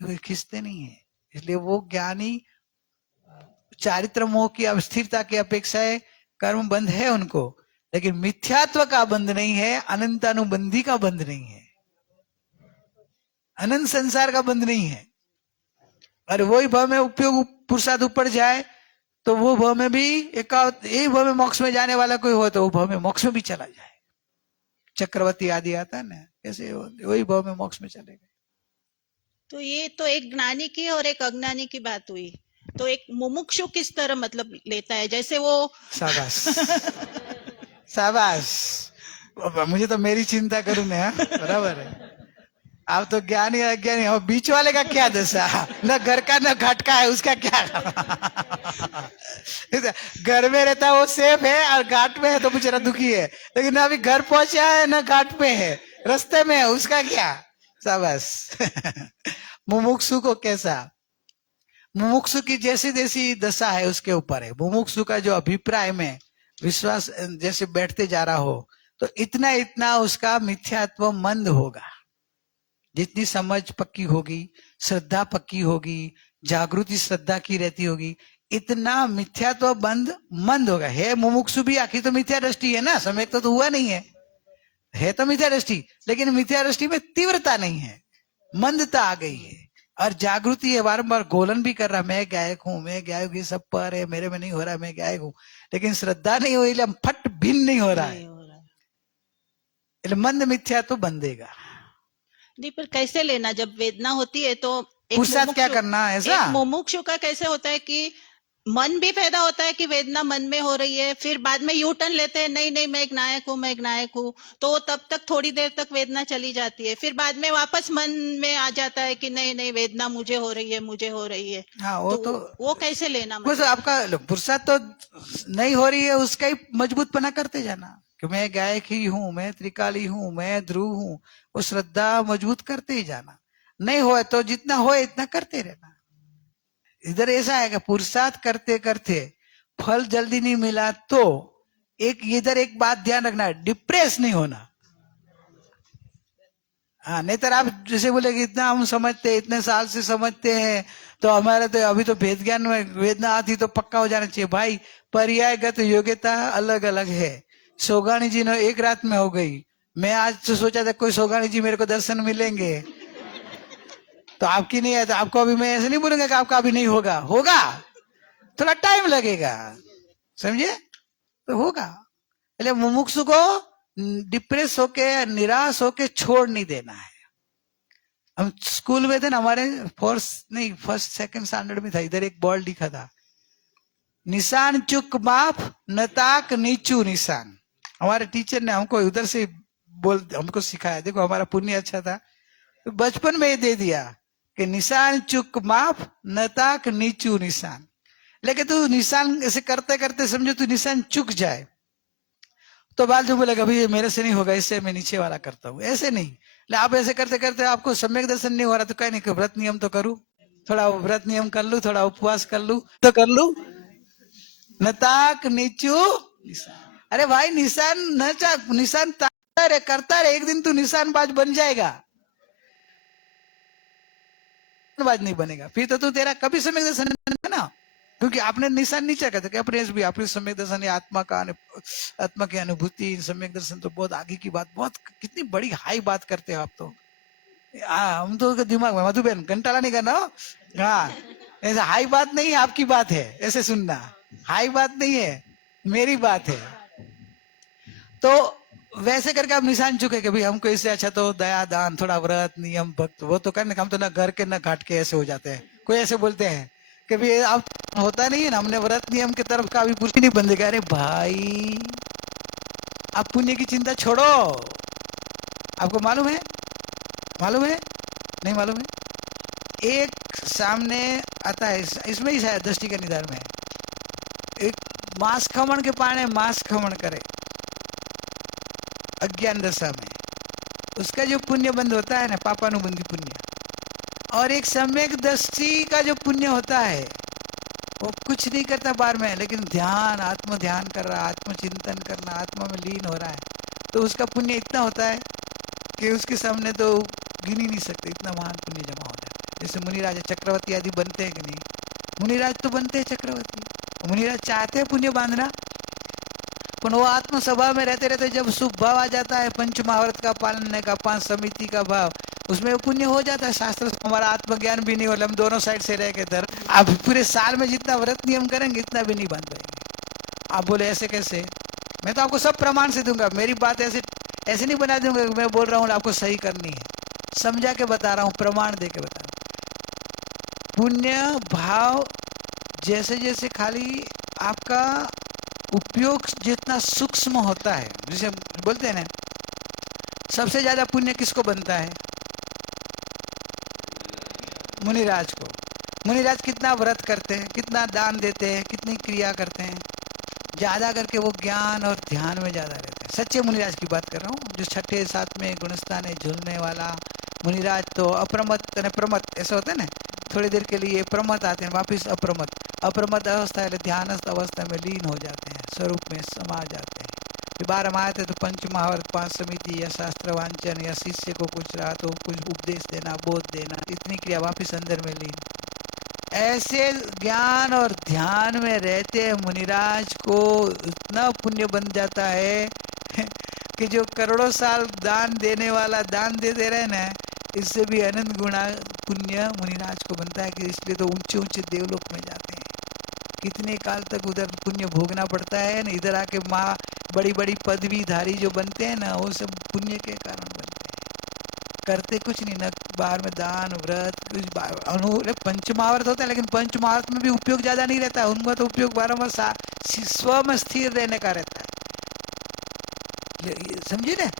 खिंचते नहीं है। इसलिए वो ज्ञानी चारित्र मोह की अस्थिरता की अपेक्षा है कर्म बंध है उनको, लेकिन मिथ्यात्व का बंध नहीं है, अनंतानुबंधी का बंध नहीं है, अनंत संसार का बंध नहीं है। और वही भाव में उपयोग पुरुषार्थ ऊपर जाए तो वो भाव में भी एक भाव में मोक्ष में जाने वाला कोई हो तो वो भाव में मोक्ष में भी चला जाए। चक्रवर्ती आदि आता है ना, कैसे वही भाव में मोक्ष में चले गए। तो ये तो एक ज्ञानी की और एक अज्ञानी की बात हुई। तो एक मुमुक्षु किस तरह मतलब लेता है? जैसे वो शाबाश शाबाश, मुझे तो मेरी चिंता करूं ना, बराबर है। आप तो ज्ञानी अज्ञानी हो, बीच वाले का क्या दशा? न घर का न घाट का है, उसका क्या? घर में रहता है वो सेफ है और घाट में है तो बेचारा दुखी है, लेकिन अभी घर पहुंचा है न घाट पे है, रास्ते में है, उसका क्या? शाबाश। मुमुक्षु को कैसा? मुमुक्षु की जैसी जैसी दशा है उसके ऊपर है। मुमुक्षु का जो अभिप्राय में विश्वास जैसे बैठते जा रहा हो तो इतना इतना उसका मिथ्यात्व मंद होगा। जितनी समझ पक्की होगी, श्रद्धा पक्की होगी, जागृति श्रद्धा की रहती होगी, इतना मिथ्यात्व मंद होगा। है मुमुक्षु भी आखिर तो मिथ्या दृष्टि है ना, समय तो हुआ नहीं है तो मिथ्या दृष्टि, लेकिन मिथ्या दृष्टि में तीव्रता नहीं है, मंदता आ गई है। और जागृति है, बारंबार गोलन भी कर रहा, मैं गायक हूं, मैं गायक, ये सब पर है, मेरे में नहीं हो रहा, मैं गायक हूं, लेकिन श्रद्धा नहीं हुई, फट भिन्न नहीं हो रहा है, मंद मिथ्या तो बंधेगा। नहीं, पर कैसे लेना? जब वेदना होती है तो पुरुषार्थ क्या करना है ऐसा? एक मुमुक्षु का कैसे होता है कि मन भी पैदा होता है कि वेदना मन में हो रही है, फिर बाद में यू टर्न लेते हैं, नहीं नहीं मैं एक नायक हूँ, मैं एक नायक हूँ, तो तब तक थोड़ी देर तक वेदना चली जाती है, फिर बाद में वापस मन में आ जाता है कि नहीं नहीं वेदना मुझे हो रही है, मुझे हो रही है। हाँ, वो कैसे लेना? बस आपका पुरुषार्थ तो नहीं हो रही है, उसका ही मजबूत पना करते जाना कि मैं गायक ही हूँ, मैं त्रिकाली हूँ, मैं ध्रुव हूँ, वो श्रद्धा मजबूत करते ही जाना। नहीं हो तो जितना हो इतना करते रहना। इधर ऐसा है कि पुरुषार्थ करते करते फल जल्दी नहीं मिला तो इधर एक बात ध्यान रखना, डिप्रेस नहीं होना। हाँ, नहीं तो आप जैसे बोले कि इतना हम समझते हैं, इतने साल से समझते हैं, तो हमारे तो अभी तो भेद ज्ञान में वेदना आती तो पक्का हो जाना चाहिए। भाई पर्यायगत योग्यता अलग अलग है। सोगानी जी ने एक रात में हो गई, मैं आज तो सोचा था कोई सोगानी जी मेरे को दर्शन मिलेंगे, तो आपकी नहीं है, तो आपको अभी मैं ऐसे नहीं बोलूंगा कि आपका अभी नहीं होगा, होगा, थोड़ा टाइम लगेगा, समझे, तो होगा। એટલે मुमुक्षु को डिप्रेस होके निराश होके छोड़ नहीं देना है। हम स्कूल में थे ना, हमारे फर्स्ट सेकंड स्टैंडर्ड में था, इधर एक बोर्ड लिखा था, निशान चुक माफ नताक नीचू निशान। हमारे टीचर ने हमको उधर से हमको सिखाया। देखो हमारा पुण्य अच्छा था, तो बचपन में ये दे दिया कि निशान चुक माफ नताक नीचू निशान। लेकिन तू निशान ऐसे करते करते समझो तू निशान चुक जाए तो बाद में बोलेगा भाई मेरे से नहीं होगा, इससे मैं नीचे वाला करता हूँ। ऐसे नहीं, आप ऐसे करते करते आपको सम्यक दर्शन नहीं हो रहा तो कहीं नहीं, व्रत नियम तो करूं, थोड़ा व्रत नियम कर लू, थोड़ा उपवास कर लू तो कर लू। नताक नीचू निशान, अरे भाई निशान निशान करता रहे, एक दिन तू निशानबाज बन जाएगा, बाज नहीं बनेगा, फिर तो तू तेरा कभी सम्यक दर्शन नहीं ना, क्योंकि आपने निशान नहीं चखा था कि अपने भी आपने सम्यक दर्शन आत्मा का आत्मा की अनुभूति, सम्यक दर्शन तो बहुत आगे की बात, बहुत कितनी बड़ी हाई बात करते हो आप तो। हम तो दिमाग में मधुबेन घंटाला नहीं करना, हाँ ऐसा हाई बात नहीं है, आपकी बात है, ऐसे सुनना, हाई बात नहीं है, मेरी बात है। तो वैसे करके आप निशान चुके कि भाई हमको इससे अच्छा तो दया दान, थोड़ा व्रत नियम भक्त, वो तो करने का, हम तो ना घर के ना घाट के ऐसे हो जाते हैं। कोई ऐसे बोलते हैं कि भाई आप होता नहीं है ना, हमने व्रत नियम की तरफ का अभी पुष्टि नहीं बंदेगा। अरे भाई आप पुण्य की चिंता छोड़ो, आपको मालूम है, मालूम है नहीं मालूम है, एक सामने आता है, इसमें ही शायद दृष्टि का निधान में, एक मांस खमण के पाने मांस खमण करे अज्ञान दशा में, उसका जो पुण्य बंद होता है ना, पापानुबंधी पुण्य, और एक सम्यक दृष्टि का जो पुण्य होता है वो कुछ नहीं करता बार में, लेकिन ध्यान, आत्म ध्यान कर रहा, आत्मचिंतन करना, आत्मा में लीन हो रहा है, तो उसका पुण्य इतना होता है कि उसके सामने तो गिन ही नहीं सकते, इतना महान पुण्य जमा होता है। जैसे मुनिराज चक्रवर्ती आदि बनते हैं कि नहीं, मुनिराज तो बनते हैं चक्रवर्ती, मुनिराज चाहते हैं पुण्य बांधना, पर वो आत्म सभा में रहते रहते जब शुभ भाव आ जाता है, पंच महाव्रत का पालन का, 5 समिति का भाव, उसमें वो पुण्य हो जाता है। शास्त्र हमारा आत्मज्ञान भी नहीं हो, हम दोनों साइड से रह के धर, आप पूरे साल में जितना व्रत नियम करेंगे इतना भी नहीं बांध पाएंगे। आप बोले ऐसे कैसे, मैं तो आपको सब प्रमाण से दूंगा, मेरी बात ऐसे नहीं बना दूंगा, मैं बोल रहा हूँ आपको सही करनी है, समझा के बता रहा हूँ, प्रमाण दे के बता रहा हूँ। पुण्य भाव जैसे जैसे खाली आपका उपयोग जितना सूक्ष्म होता है, जैसे बोलते हैं ना, सबसे ज्यादा पुण्य किसको बनता है, मुनिराज को। मुनिराज कितना व्रत करते हैं, कितना दान देते हैं, कितनी क्रिया करते हैं, ज्यादा करके वो ज्ञान और ध्यान में ज्यादा रहते हैं। सच्चे मुनिराज की बात कर रहा हूँ, जो 6ठे 7वें गुणस्थान है झूलने वाला मुनिराज, तो अप्रमत ने प्रमत ऐसा होता है ना, थोड़ी देर के लिए प्रमत आते हैं, वापिस अप्रमत, अप्रमत अवस्था है ध्यानस्थ अवस्था में लीन हो जाते हैं, स्वरूप में समा जाते हैं, बार हम आए थे तो पंच महाभारत 5 समिति या शास्त्र वांचन या शिष्य को कुछ रहा तो कुछ उपदेश देना, बोध देना, इतनी क्रिया वापिस अंदर में लीन। ऐसे ज्ञान और ध्यान में रहते मुनिराज को इतना पुण्य बन जाता है कि जो करोड़ों साल दान देने वाला दान दे रहे ना, इससे भी अनंत गुणा पुण्य मुनिराज को बनता है। कि इसलिए तो ऊंचे ऊंचे देवलोक में जाते हैं, कितने काल तक उधर पुण्य भोगना पड़ता है ना। इधर आके बड़ी बड़ी पदवीधारी जो बनते हैं ना, वो सब पुण्य के कारण बनते हैं। करते कुछ नहीं, न बाहर में दान व्रत कुछ पंचमहाव्रत होता है, लेकिन पंचमहाव्रत में भी उपयोग ज्यादा नहीं रहता है। उनका तो उपयोग बारम्बार स्व में स्थिर रहने का रहता है, समझे ना।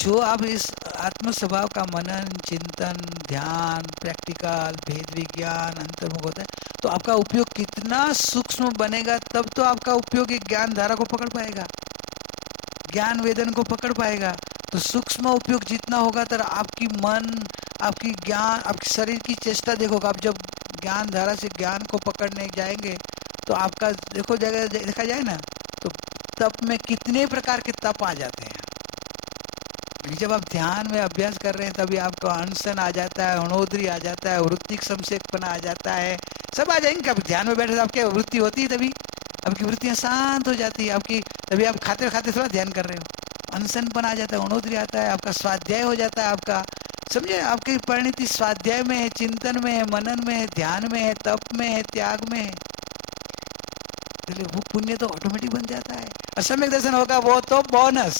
जो आप इस आत्म स्वभाव का मनन, चिंतन, ध्यान, प्रैक्टिकल, भेद विज्ञान, अंतर्मुख होता है, तो आपका उपयोग कितना सूक्ष्म बनेगा। तब तो आपका उपयोग एक ज्ञान धारा को पकड़ पाएगा, ज्ञान वेदन को पकड़ पाएगा। तो सूक्ष्म उपयोग जितना होगा तो आपकी मन, आपकी ज्ञान, आपके शरीर की चेष्टा देखोगे। आप जब ज्ञान धारा से ज्ञान को पकड़ने जाएंगे तो आपका देखा जाए ना, तो तप में कितने प्रकार के तप आ जाते हैं। जब आप ध्यान में अभ्यास कर रहे हैं तभी आपका अनशन आ जाता है, अणोदरी आ जाता है, वृत्तिक संशेकपना आ जाता है, सब आ जाएंगे। कब ध्यान में बैठे तो आपकी वृत्ति होती है, तभी आपकी वृत्तियां शांत हो जाती है आपकी। तभी आप खाते खाते थोड़ा ध्यान कर रहे हो, अनशनपन आ जाता है, अणोदरी आता है, आपका स्वाध्याय हो जाता है। आपका समझे, आपकी परिणति स्वाध्याय में है, चिंतन में है, मनन में है, ध्यान में है, तप में है, त्याग में है। वो पुण्य तो ऑटोमेटिक बन जाता है। और सम्यक दर्शन होगा वो तो बोनस।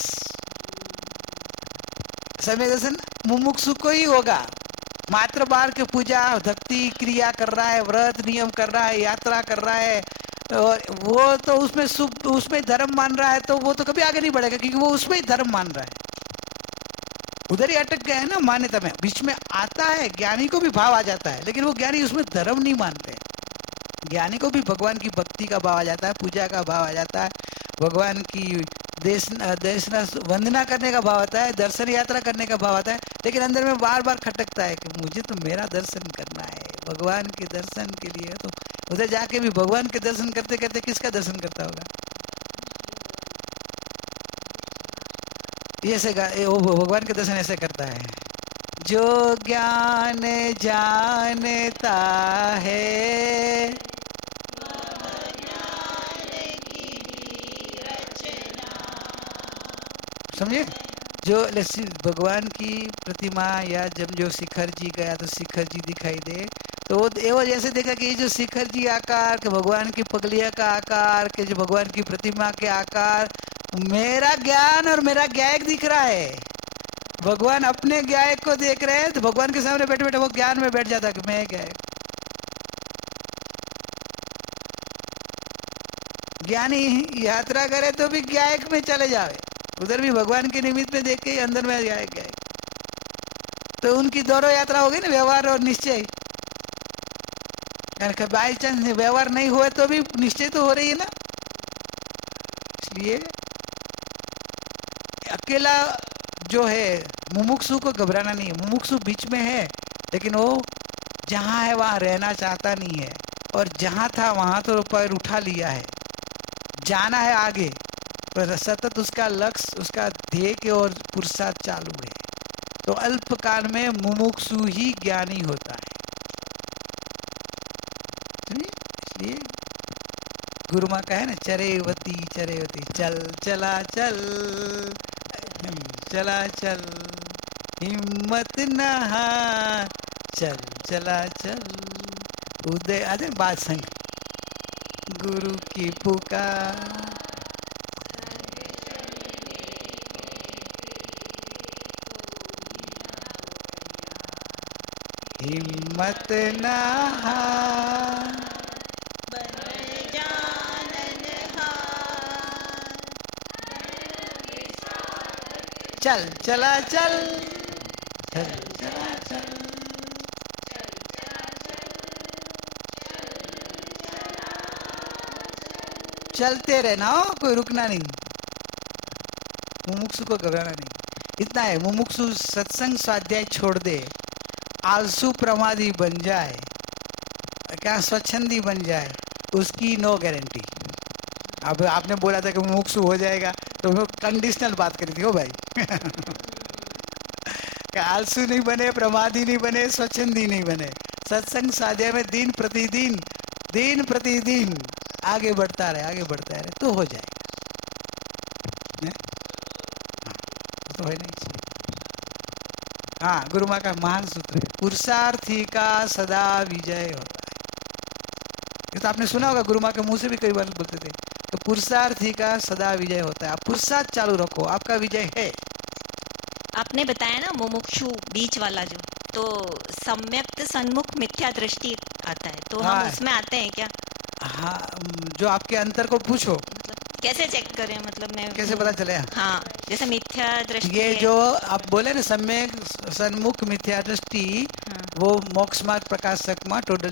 सम्यक दर्शन मुमुक्षु को ही होगा। मात्र बार के पूजा भक्ति क्रिया कर रहा है, व्रत नियम कर रहा है, यात्रा कर रहा है, और वो तो उसमें धर्म मान रहा है, तो वो तो कभी आगे नहीं बढ़ेगा, क्योंकि वो उसमें ही धर्म मान रहा है। उधर ही अटक गया है ना मान्यता में। बीच में आता है, ज्ञानी को भी भाव आ जाता है, लेकिन वो ज्ञानी उसमें धर्म नहीं मानते। ज्ञानी को भी भगवान की भक्ति का भाव आ जाता है, पूजा का भाव आ जाता है, भगवान की देश वंदना करने का भाव आता है, दर्शन यात्रा करने का भाव आता है। लेकिन अंदर में बार बार खटकता है कि मुझे तो मेरा दर्शन करना है, भगवान के दर्शन के लिए। तो उधर जाके भी भगवान के दर्शन करते करते किसका दर्शन करता होगा? ऐसे वो भगवान के दर्शन ऐसे करता है। जो ज्ञान जानता है, समझे, जो भगवान की प्रतिमा या जब जो शिखर जी गया तो शिखर जी दिखाई दे, तो वो जैसे देखा कि ये जो शिखर जी आकार के भगवान की पगलिया का आकार के, जो भगवान की प्रतिमा के आकार, मेरा ज्ञान और मेरा ज्ञायक दिख रहा है। भगवान अपने ज्ञायक को देख रहे हैं, तो भगवान के सामने बैठे बैठे वो ज्ञान में बैठ जाता कि मैं ज्ञायक। ज्ञानी यात्रा करे तो भी ज्ञायक में चले जावे, उधर भी भगवान के निमित्त में देख के अंदर में ज्ञायक गए। तो उनकी दोनों यात्रा हो गई ना, व्यवहार और निश्चय। बाई चांस व्यवहार नहीं हुआ तो भी निश्चय तो हो रही है ना। इसलिए अकेला जो है मुमुक्षु को घबराना नहीं है। मुमुक्षु बीच में है, लेकिन वो जहाँ है वहाँ रहना चाहता नहीं है, और जहाँ था वहाँ तो पैर उठा लिया है, जाना है आगे, पर सतत उसका लक्ष्य, उसका ध्येय की ओर पुरुषार्थ चालू है। तो अल्पकाल में मुमुक्षु ही ज्ञानी होता है। इसलिए गुरु माँ का है ना, चरेवती चरेवती, चल चला चल, चला चल, हिम्मत न हार, चल चला चल, उदय आदि बात संग, गुरु की पुकार, हिम्मत न हार, चल चला चल, चल चला चल, चलते रहना हो, कोई रुकना नहीं। मुमुक्षु को घबराना नहीं। इतना है, मुमुक्षु सत्संग स्वाध्याय छोड़ दे, आलसू प्रमादी बन जाए, क्या स्वच्छंदी बन जाए, उसकी नो गारंटी। अब आपने बोला था कि मुमुक्षु हो जाएगा, तो वो कंडीशनल बात करी थी, हो भाई। कि आलसू नहीं बने, प्रमादी नहीं बने, स्वच्छंदी नहीं बने, सत्संग साध्या में दिन प्रतिदिन आगे बढ़ता रहे तो हो जाएगा। ने? तो है नहीं चाहिए। हाँ, गुरु माँ का महान सूत्र है, पुरुषार्थी का सदा विजय होता है। ये तो आपने सुना होगा, गुरु माँ के मुंह से भी कई बार बोलते थे, तो पुरुषार्थी का सदा विजय होता है। आप पुरुषार्थ चालू रखो, आपका विजय है। आपने बताया ना मुमुक्षु बीच वाला जो, तो सम्यक्त सन्मुख मिथ्या दृष्टि आता है, तो हम हाँ। उसमें आते हैं क्या? हाँ, जो आपके अंतर को पूछो, मतलब कैसे चेक करें, मतलब मैं कैसे पता चलेगा? हाँ, जैसे मिथ्या दृष्टि ये है। जो आप बोले ना, सम्यक सन्मुख मिथ्या दृष्टि, हाँ, वो मोक्ष मार्ग प्रकाशक में टोडर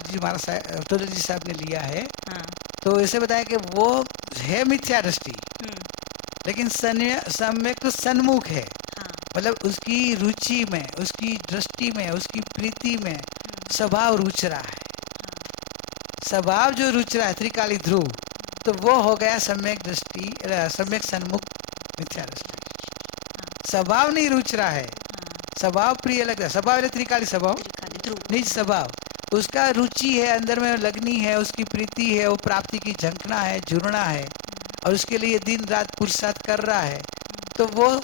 जी साहब ने लिया है। हाँ, तो इसे बताया कि वो है मिथ्या दृष्टि, हम्म, लेकिन सम्यक तो सन्मुख है, हाँ, मतलब उसकी रुचि में, उसकी दृष्टि में, उसकी प्रीति में स्वभाव रुच रहा है। स्वभाव जो रुच रहा है त्रिकाली ध्रुव, तो वो हो गया सम्यक दृष्टि, सम्यक सन्मुख मिथ्या दृष्टि। स्वभाव नहीं रुच रहा है, स्वभाव प्रिय लगता है, स्वभाव है त्रिकाली स्वभाव, त्रिकाली ध्रुव। निज स्वभाव, उसका रुचि है, अंदर में लगनी है, उसकी प्रीति है, वो प्राप्ति की झंकना है, जुड़ना है, और उसके लिए दिन रात पुरुषार्थ कर रहा है, तो वो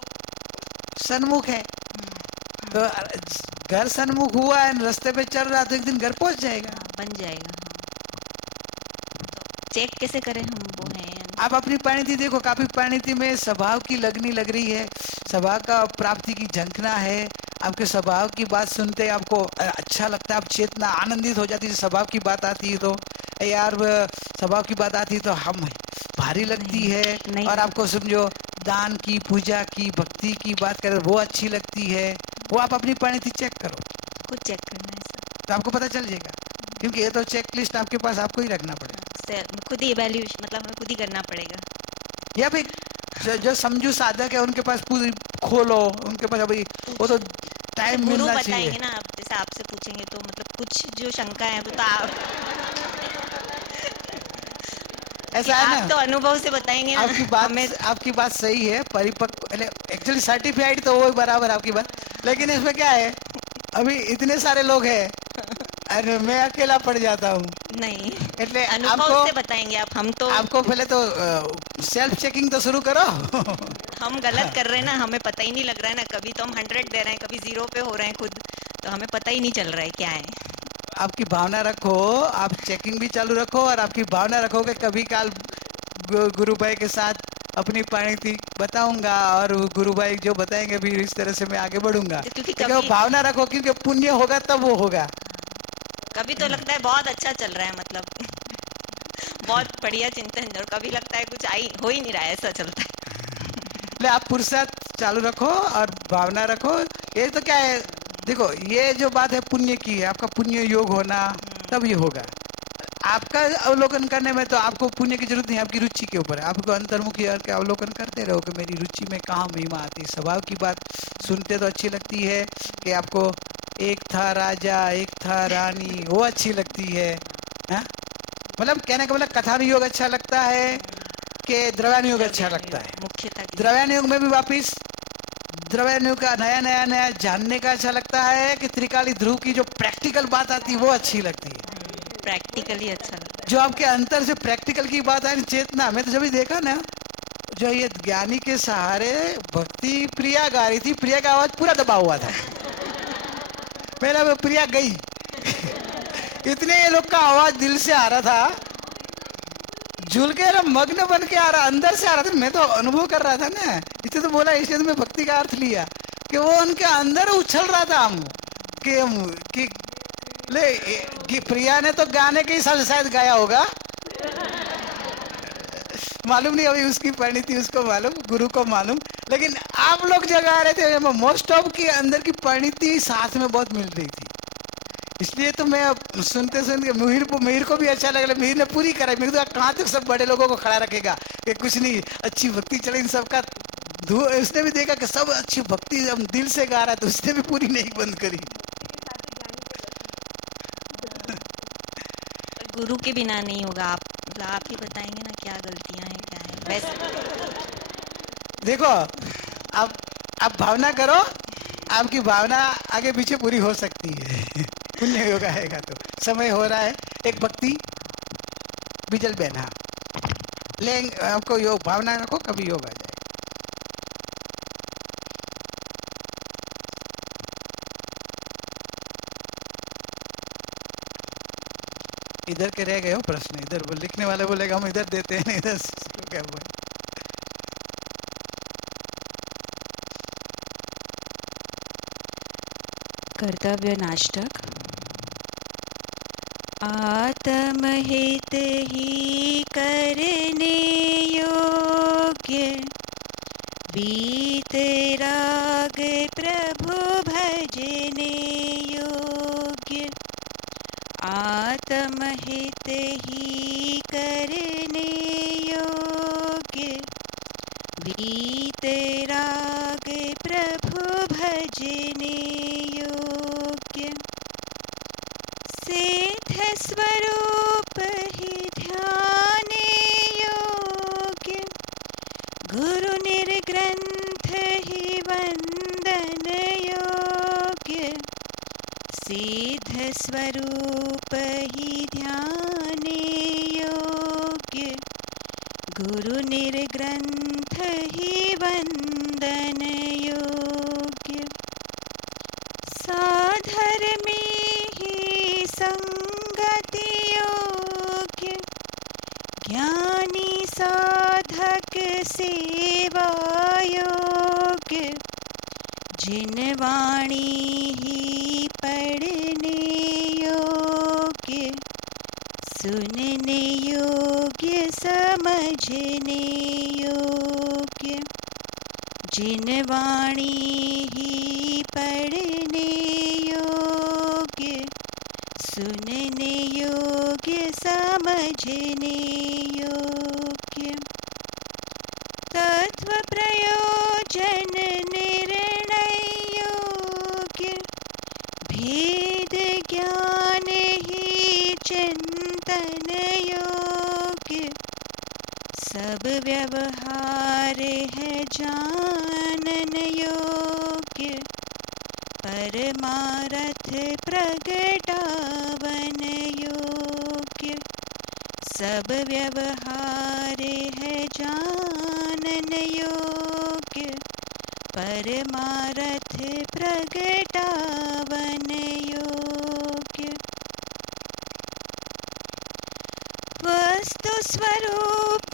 सन्मुख है। तो घर सन्मुख हुआ है, रास्ते पे चल रहा, तो एक दिन घर पहुंच जाएगा। हाँ, बन जाएगा। हाँ, चेक कैसे करें हम, वो है या नहीं? आप अपनी परिणति देखो, काफी परिणति में स्वभाव की लगनी लग रही है, स्वभाव का प्राप्ति की झंकना है, आपके स्वभाव की बात सुनते आपको अच्छा लगता है, आप चेतना आनंदित हो जाती है। स्वभाव की बात आती है तो यार, स्वभाव की बात आती है तो हम भारी लगती है, नहीं। और आपको समझो दान की, पूजा की, भक्ति की बात करें वो अच्छी लगती है। वो आप अपनी परिणति चेक करो, खुद चेक करना है सर। तो आपको पता चल जाएगा, क्योंकि ये तो चेक लिस्ट आपके पास, आपको ही रखना पड़ेगा। खुद ही इवैल्यूएशन, मतलब हमें खुद ही करना पड़ेगा। या भाई जो समझू साधक है उनके पास पूरी खोलो, उनके पास अभी वो तो टाइम गुरु मिलना बताएंगे चाहिए। ना, आप जैसे आपसे पूछेंगे तो मतलब कुछ जो शंका है वो तो आप ऐसा है आप ना, तो अनुभव से बताएंगे ना। हमें आपकी बात सही है, परिपक्व एक्चुअली सर्टिफाइड तो वो बराबर आपकी बात, लेकिन इसमें क्या है, अभी इतने सारे लोग हैं और मैं अकेला पड़ जाता हूँ। नहीं, એટલે अनुभव से बताएंगे आप। हम तो आपको पहले तो सेल्फ चेकिंग तो शुरू करो। हम गलत कर रहे हैं ना, हमें पता ही नहीं लग रहा है ना, कभी तो हम 100 दे रहे हैं, कभी 0 पे हो रहे हैं खुद, तो हमें पता ही नहीं चल रहा है क्या है। आपकी भावना रखो, आप चेकिंग भी चालू रखो, और आपकी भावना रखो कि कभी काल गुरु भाई के साथ अपनी परिणति बताऊंगा, और गुरु भाई जो बताएंगे भी इस तरह से मैं आगे बढ़ूंगा। क्योंकि लेकिन वो कभी भावना रखो, क्योंकि पुण्य होगा तब वो होगा। कभी तो लगता है बहुत अच्छा चल रहा है, मतलब बहुत बढ़िया चिंतन, और कभी लगता है कुछ हो ही नहीं रहा है, ऐसा चलता है। ले आप पुरुषार्थ चालू रखो और भावना रखो। ये तो क्या है, देखो ये जो बात है पुण्य की है, आपका पुण्य योग होना तब ये होगा। आपका अवलोकन करने में तो आपको पुण्य की जरूरत नहीं, आपकी रुचि के ऊपर है। आपको अंतर्मुखी के अवलोकन करते रहो कि मेरी रुचि में कहाँ महिमा आती है। स्वभाव की बात सुनते तो अच्छी लगती है कि आपको एक था राजा, एक था रानी, वो अच्छी लगती है, हाँ? मतलब कहने का मतलब कथानुयोग अच्छा लगता है कि द्रव्यानुयोग अच्छा लगता है। मुख्यता द्रव्यानुयोग में भी वापिस द्रव्यानुयोग का नया जानने का अच्छा लगता है कि त्रिकाली ध्रुव की जो प्रैक्टिकल बात आती है वो अच्छी लगती है। प्रैक्टिकली अच्छा लगता है। जो आपके अंतर से प्रैक्टिकल की बात है चेतना में, तो जब भी देखा ना, जो ये ज्ञानी के सहारे भक्ति प्रिया गा रही थी, प्रिया का आवाज पूरा दबा हुआ था। मेरा वो प्रिया गई इतने ये लोग का आवाज दिल से आ रहा था, झूल के ना मग्न बन के आ रहा, अंदर से आ रहा था। मैं तो अनुभव कर रहा था ना, इसलिए तो बोला, इसलिए तो मैं भक्ति का अर्थ लिया कि वो उनके अंदर उछल रहा था हम कि ले कि प्रिया ने तो गाने के हिसाब से शायद गाया होगा, मालूम नहीं, अभी उसकी परिणति उसको मालूम, गुरु को मालूम, लेकिन आप लोग जो गा रहे थे मोस्ट ऑफ की अंदर की परिणति साथ में बहुत मिल रही थी। इसलिए तो मैं सुनते सुनते मिहिर को भी अच्छा लगा। मिहिर ने पूरी कराई। मेरे तो कहाँ तक सब बड़े लोगों को खड़ा रखेगा कि कुछ नहीं, अच्छी भक्ति चले इन सबका। उसने भी देखा कि सब अच्छी भक्ति हम दिल से गा रहा है, तो उसने भी पूरी नहीं बंद करी। गुरु के बिना नहीं होगा। आप मतलब आप ही बताएंगे ना क्या गलतियां हैं, क्या है। वैसे देखो, आप भावना करो, आपकी भावना आगे पीछे पूरी हो सकती है। पुण्य योग आएगा तो समय हो रहा है। एक भक्ति बिजल बहन, हाँ लेंगे आपको योग, भावना रखो, कभी योग आ जाए। इधर के रह गए हो प्रश्न, इधर लिखने वाले बोलेगा हम इधर देते हैं, इधर क्या हुआ है? कर्तव्य नाष्टक। आत्महित ही करने योग्य, वीतराग प्रभु भजने योग्य। आत्महित ही करने योग्य, वीतराग प्रभु भजने योग्य। सिद्ध स्वरूप ही ध्यान योग्य, गुरु निर्ग्रंथ ही वंदन योग्य। सिद्ध स्वरूप ही ध्यान योग्य, गुरु निर्ग्रंथ ही वंदन योग्य। साधर्मी ही संगति योग्य, ज्ञानी साधक सेवा योग्य। जिन वाणी ही पढ़ने योग्य, सुनने योग्य, समझने योग्य। जिन वाणी ही पढ़ने योग्य, सुनने योग्य, समझने योग्य। तत्व प्रयोजन निर्णय योग्य, भेद ज्ञान ही चिंतन योग्य। सब व्यवहार है जानन योग्य, परमारथ प्रगटावन योग्य। सब व्यवहार है जानन योग्य, परमारथ प्रगटावन योग्य। वस्तु स्वरूप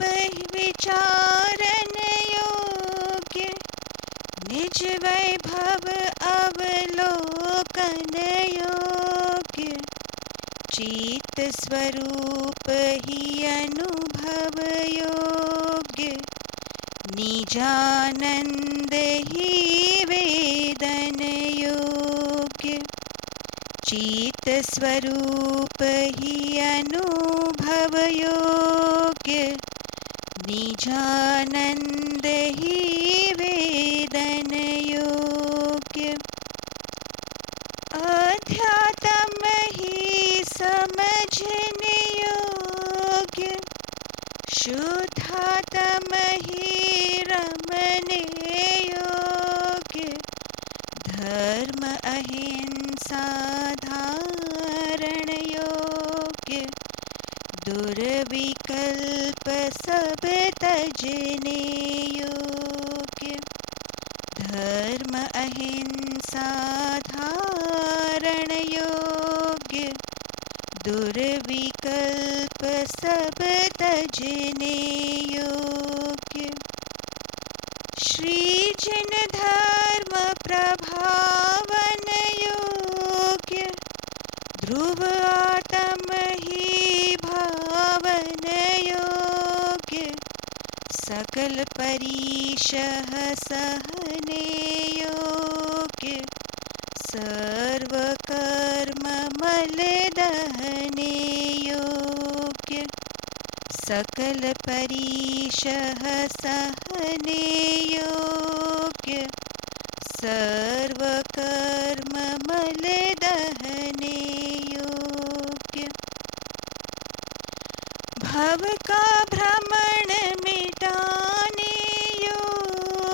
विचारन योग्य, निज वैभव अवलोकन योग्य। चित्त स्वरूप ही अनुभव योग्य, निजानंद ही वेदन योग्य। चित्त स्वरूप ही अनुभव योग्य, निजानंद ही वेदन योग्य। अध्यात्म ही समझने योग्य, शुद्धात्म ही रमने योग्य। धर्म अहिंसा धारण योग्य, दुर्विकल्प सब तजने योग्य। धर्म अहिंसा धारण योग्य, दुर्विकल्प सब तजने योग्य। श्री जिन धर्म प्रभावन योग्य, ध्रुव आत्म ही भावन योग्य। सकल परीशः सहने योग्य, सर्व कर्म मल दहने योग्य। सकल परीशः सहने योग्य, सर्व कर्म मल दहने योग्य। भव का भ्रमण मिटाने योग्य,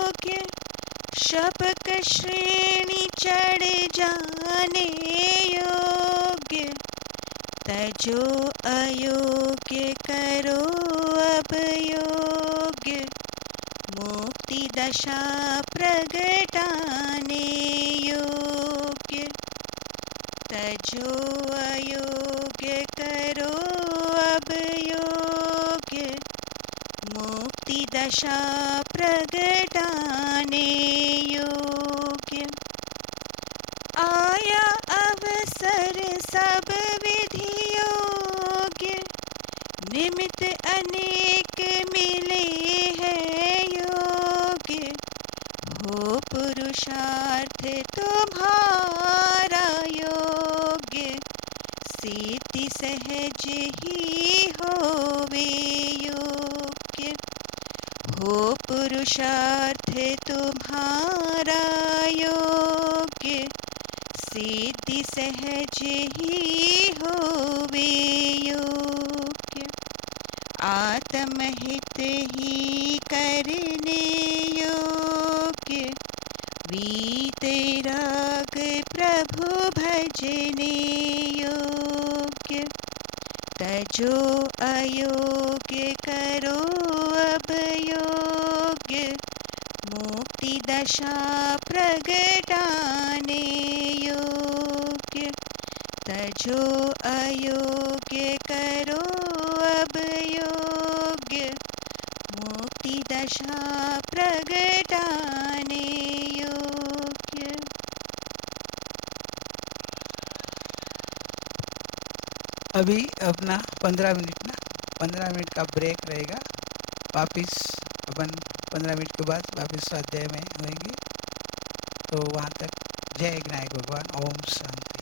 शपक श्रेणी चढ़ जाने योग्य, तजो अयोग्य करो अब योग्य, मुक्ति दशा प्रगटाने योग्य, तजो अयोग्य करो अब योग्य, मुक्ति दशा प्रगटाने योग्य। आया अवसर सब विधि योग्य, निमित्त अनेक मिले हैं योग्य, हो पुरुषार्थ तुम्हारा योग्य, सिद्धि सहज ही होवे योग्य, हो पुरुषार्थ तुम्हारा योग्य, सिद्धि सहज ही होवे योग्य, आत्महित ही करने योग्य, वीतराग प्रभु भजने योग्य, तजो अयोग्य करो अब योग्य, मुक्ति दशा प्रगटाने योग्य, तजो अयोग्य करो अब योग्य, मुक्ति दशा प्रगटाने योग्य। अभी अपना 15 मिनट का ब्रेक रहेगा। वापिस अपन 15 मिनट के बाद वापिस स्वाध्याय में होंगे। तो वहाँ तक जय विनायक भगवान। ओम शांति।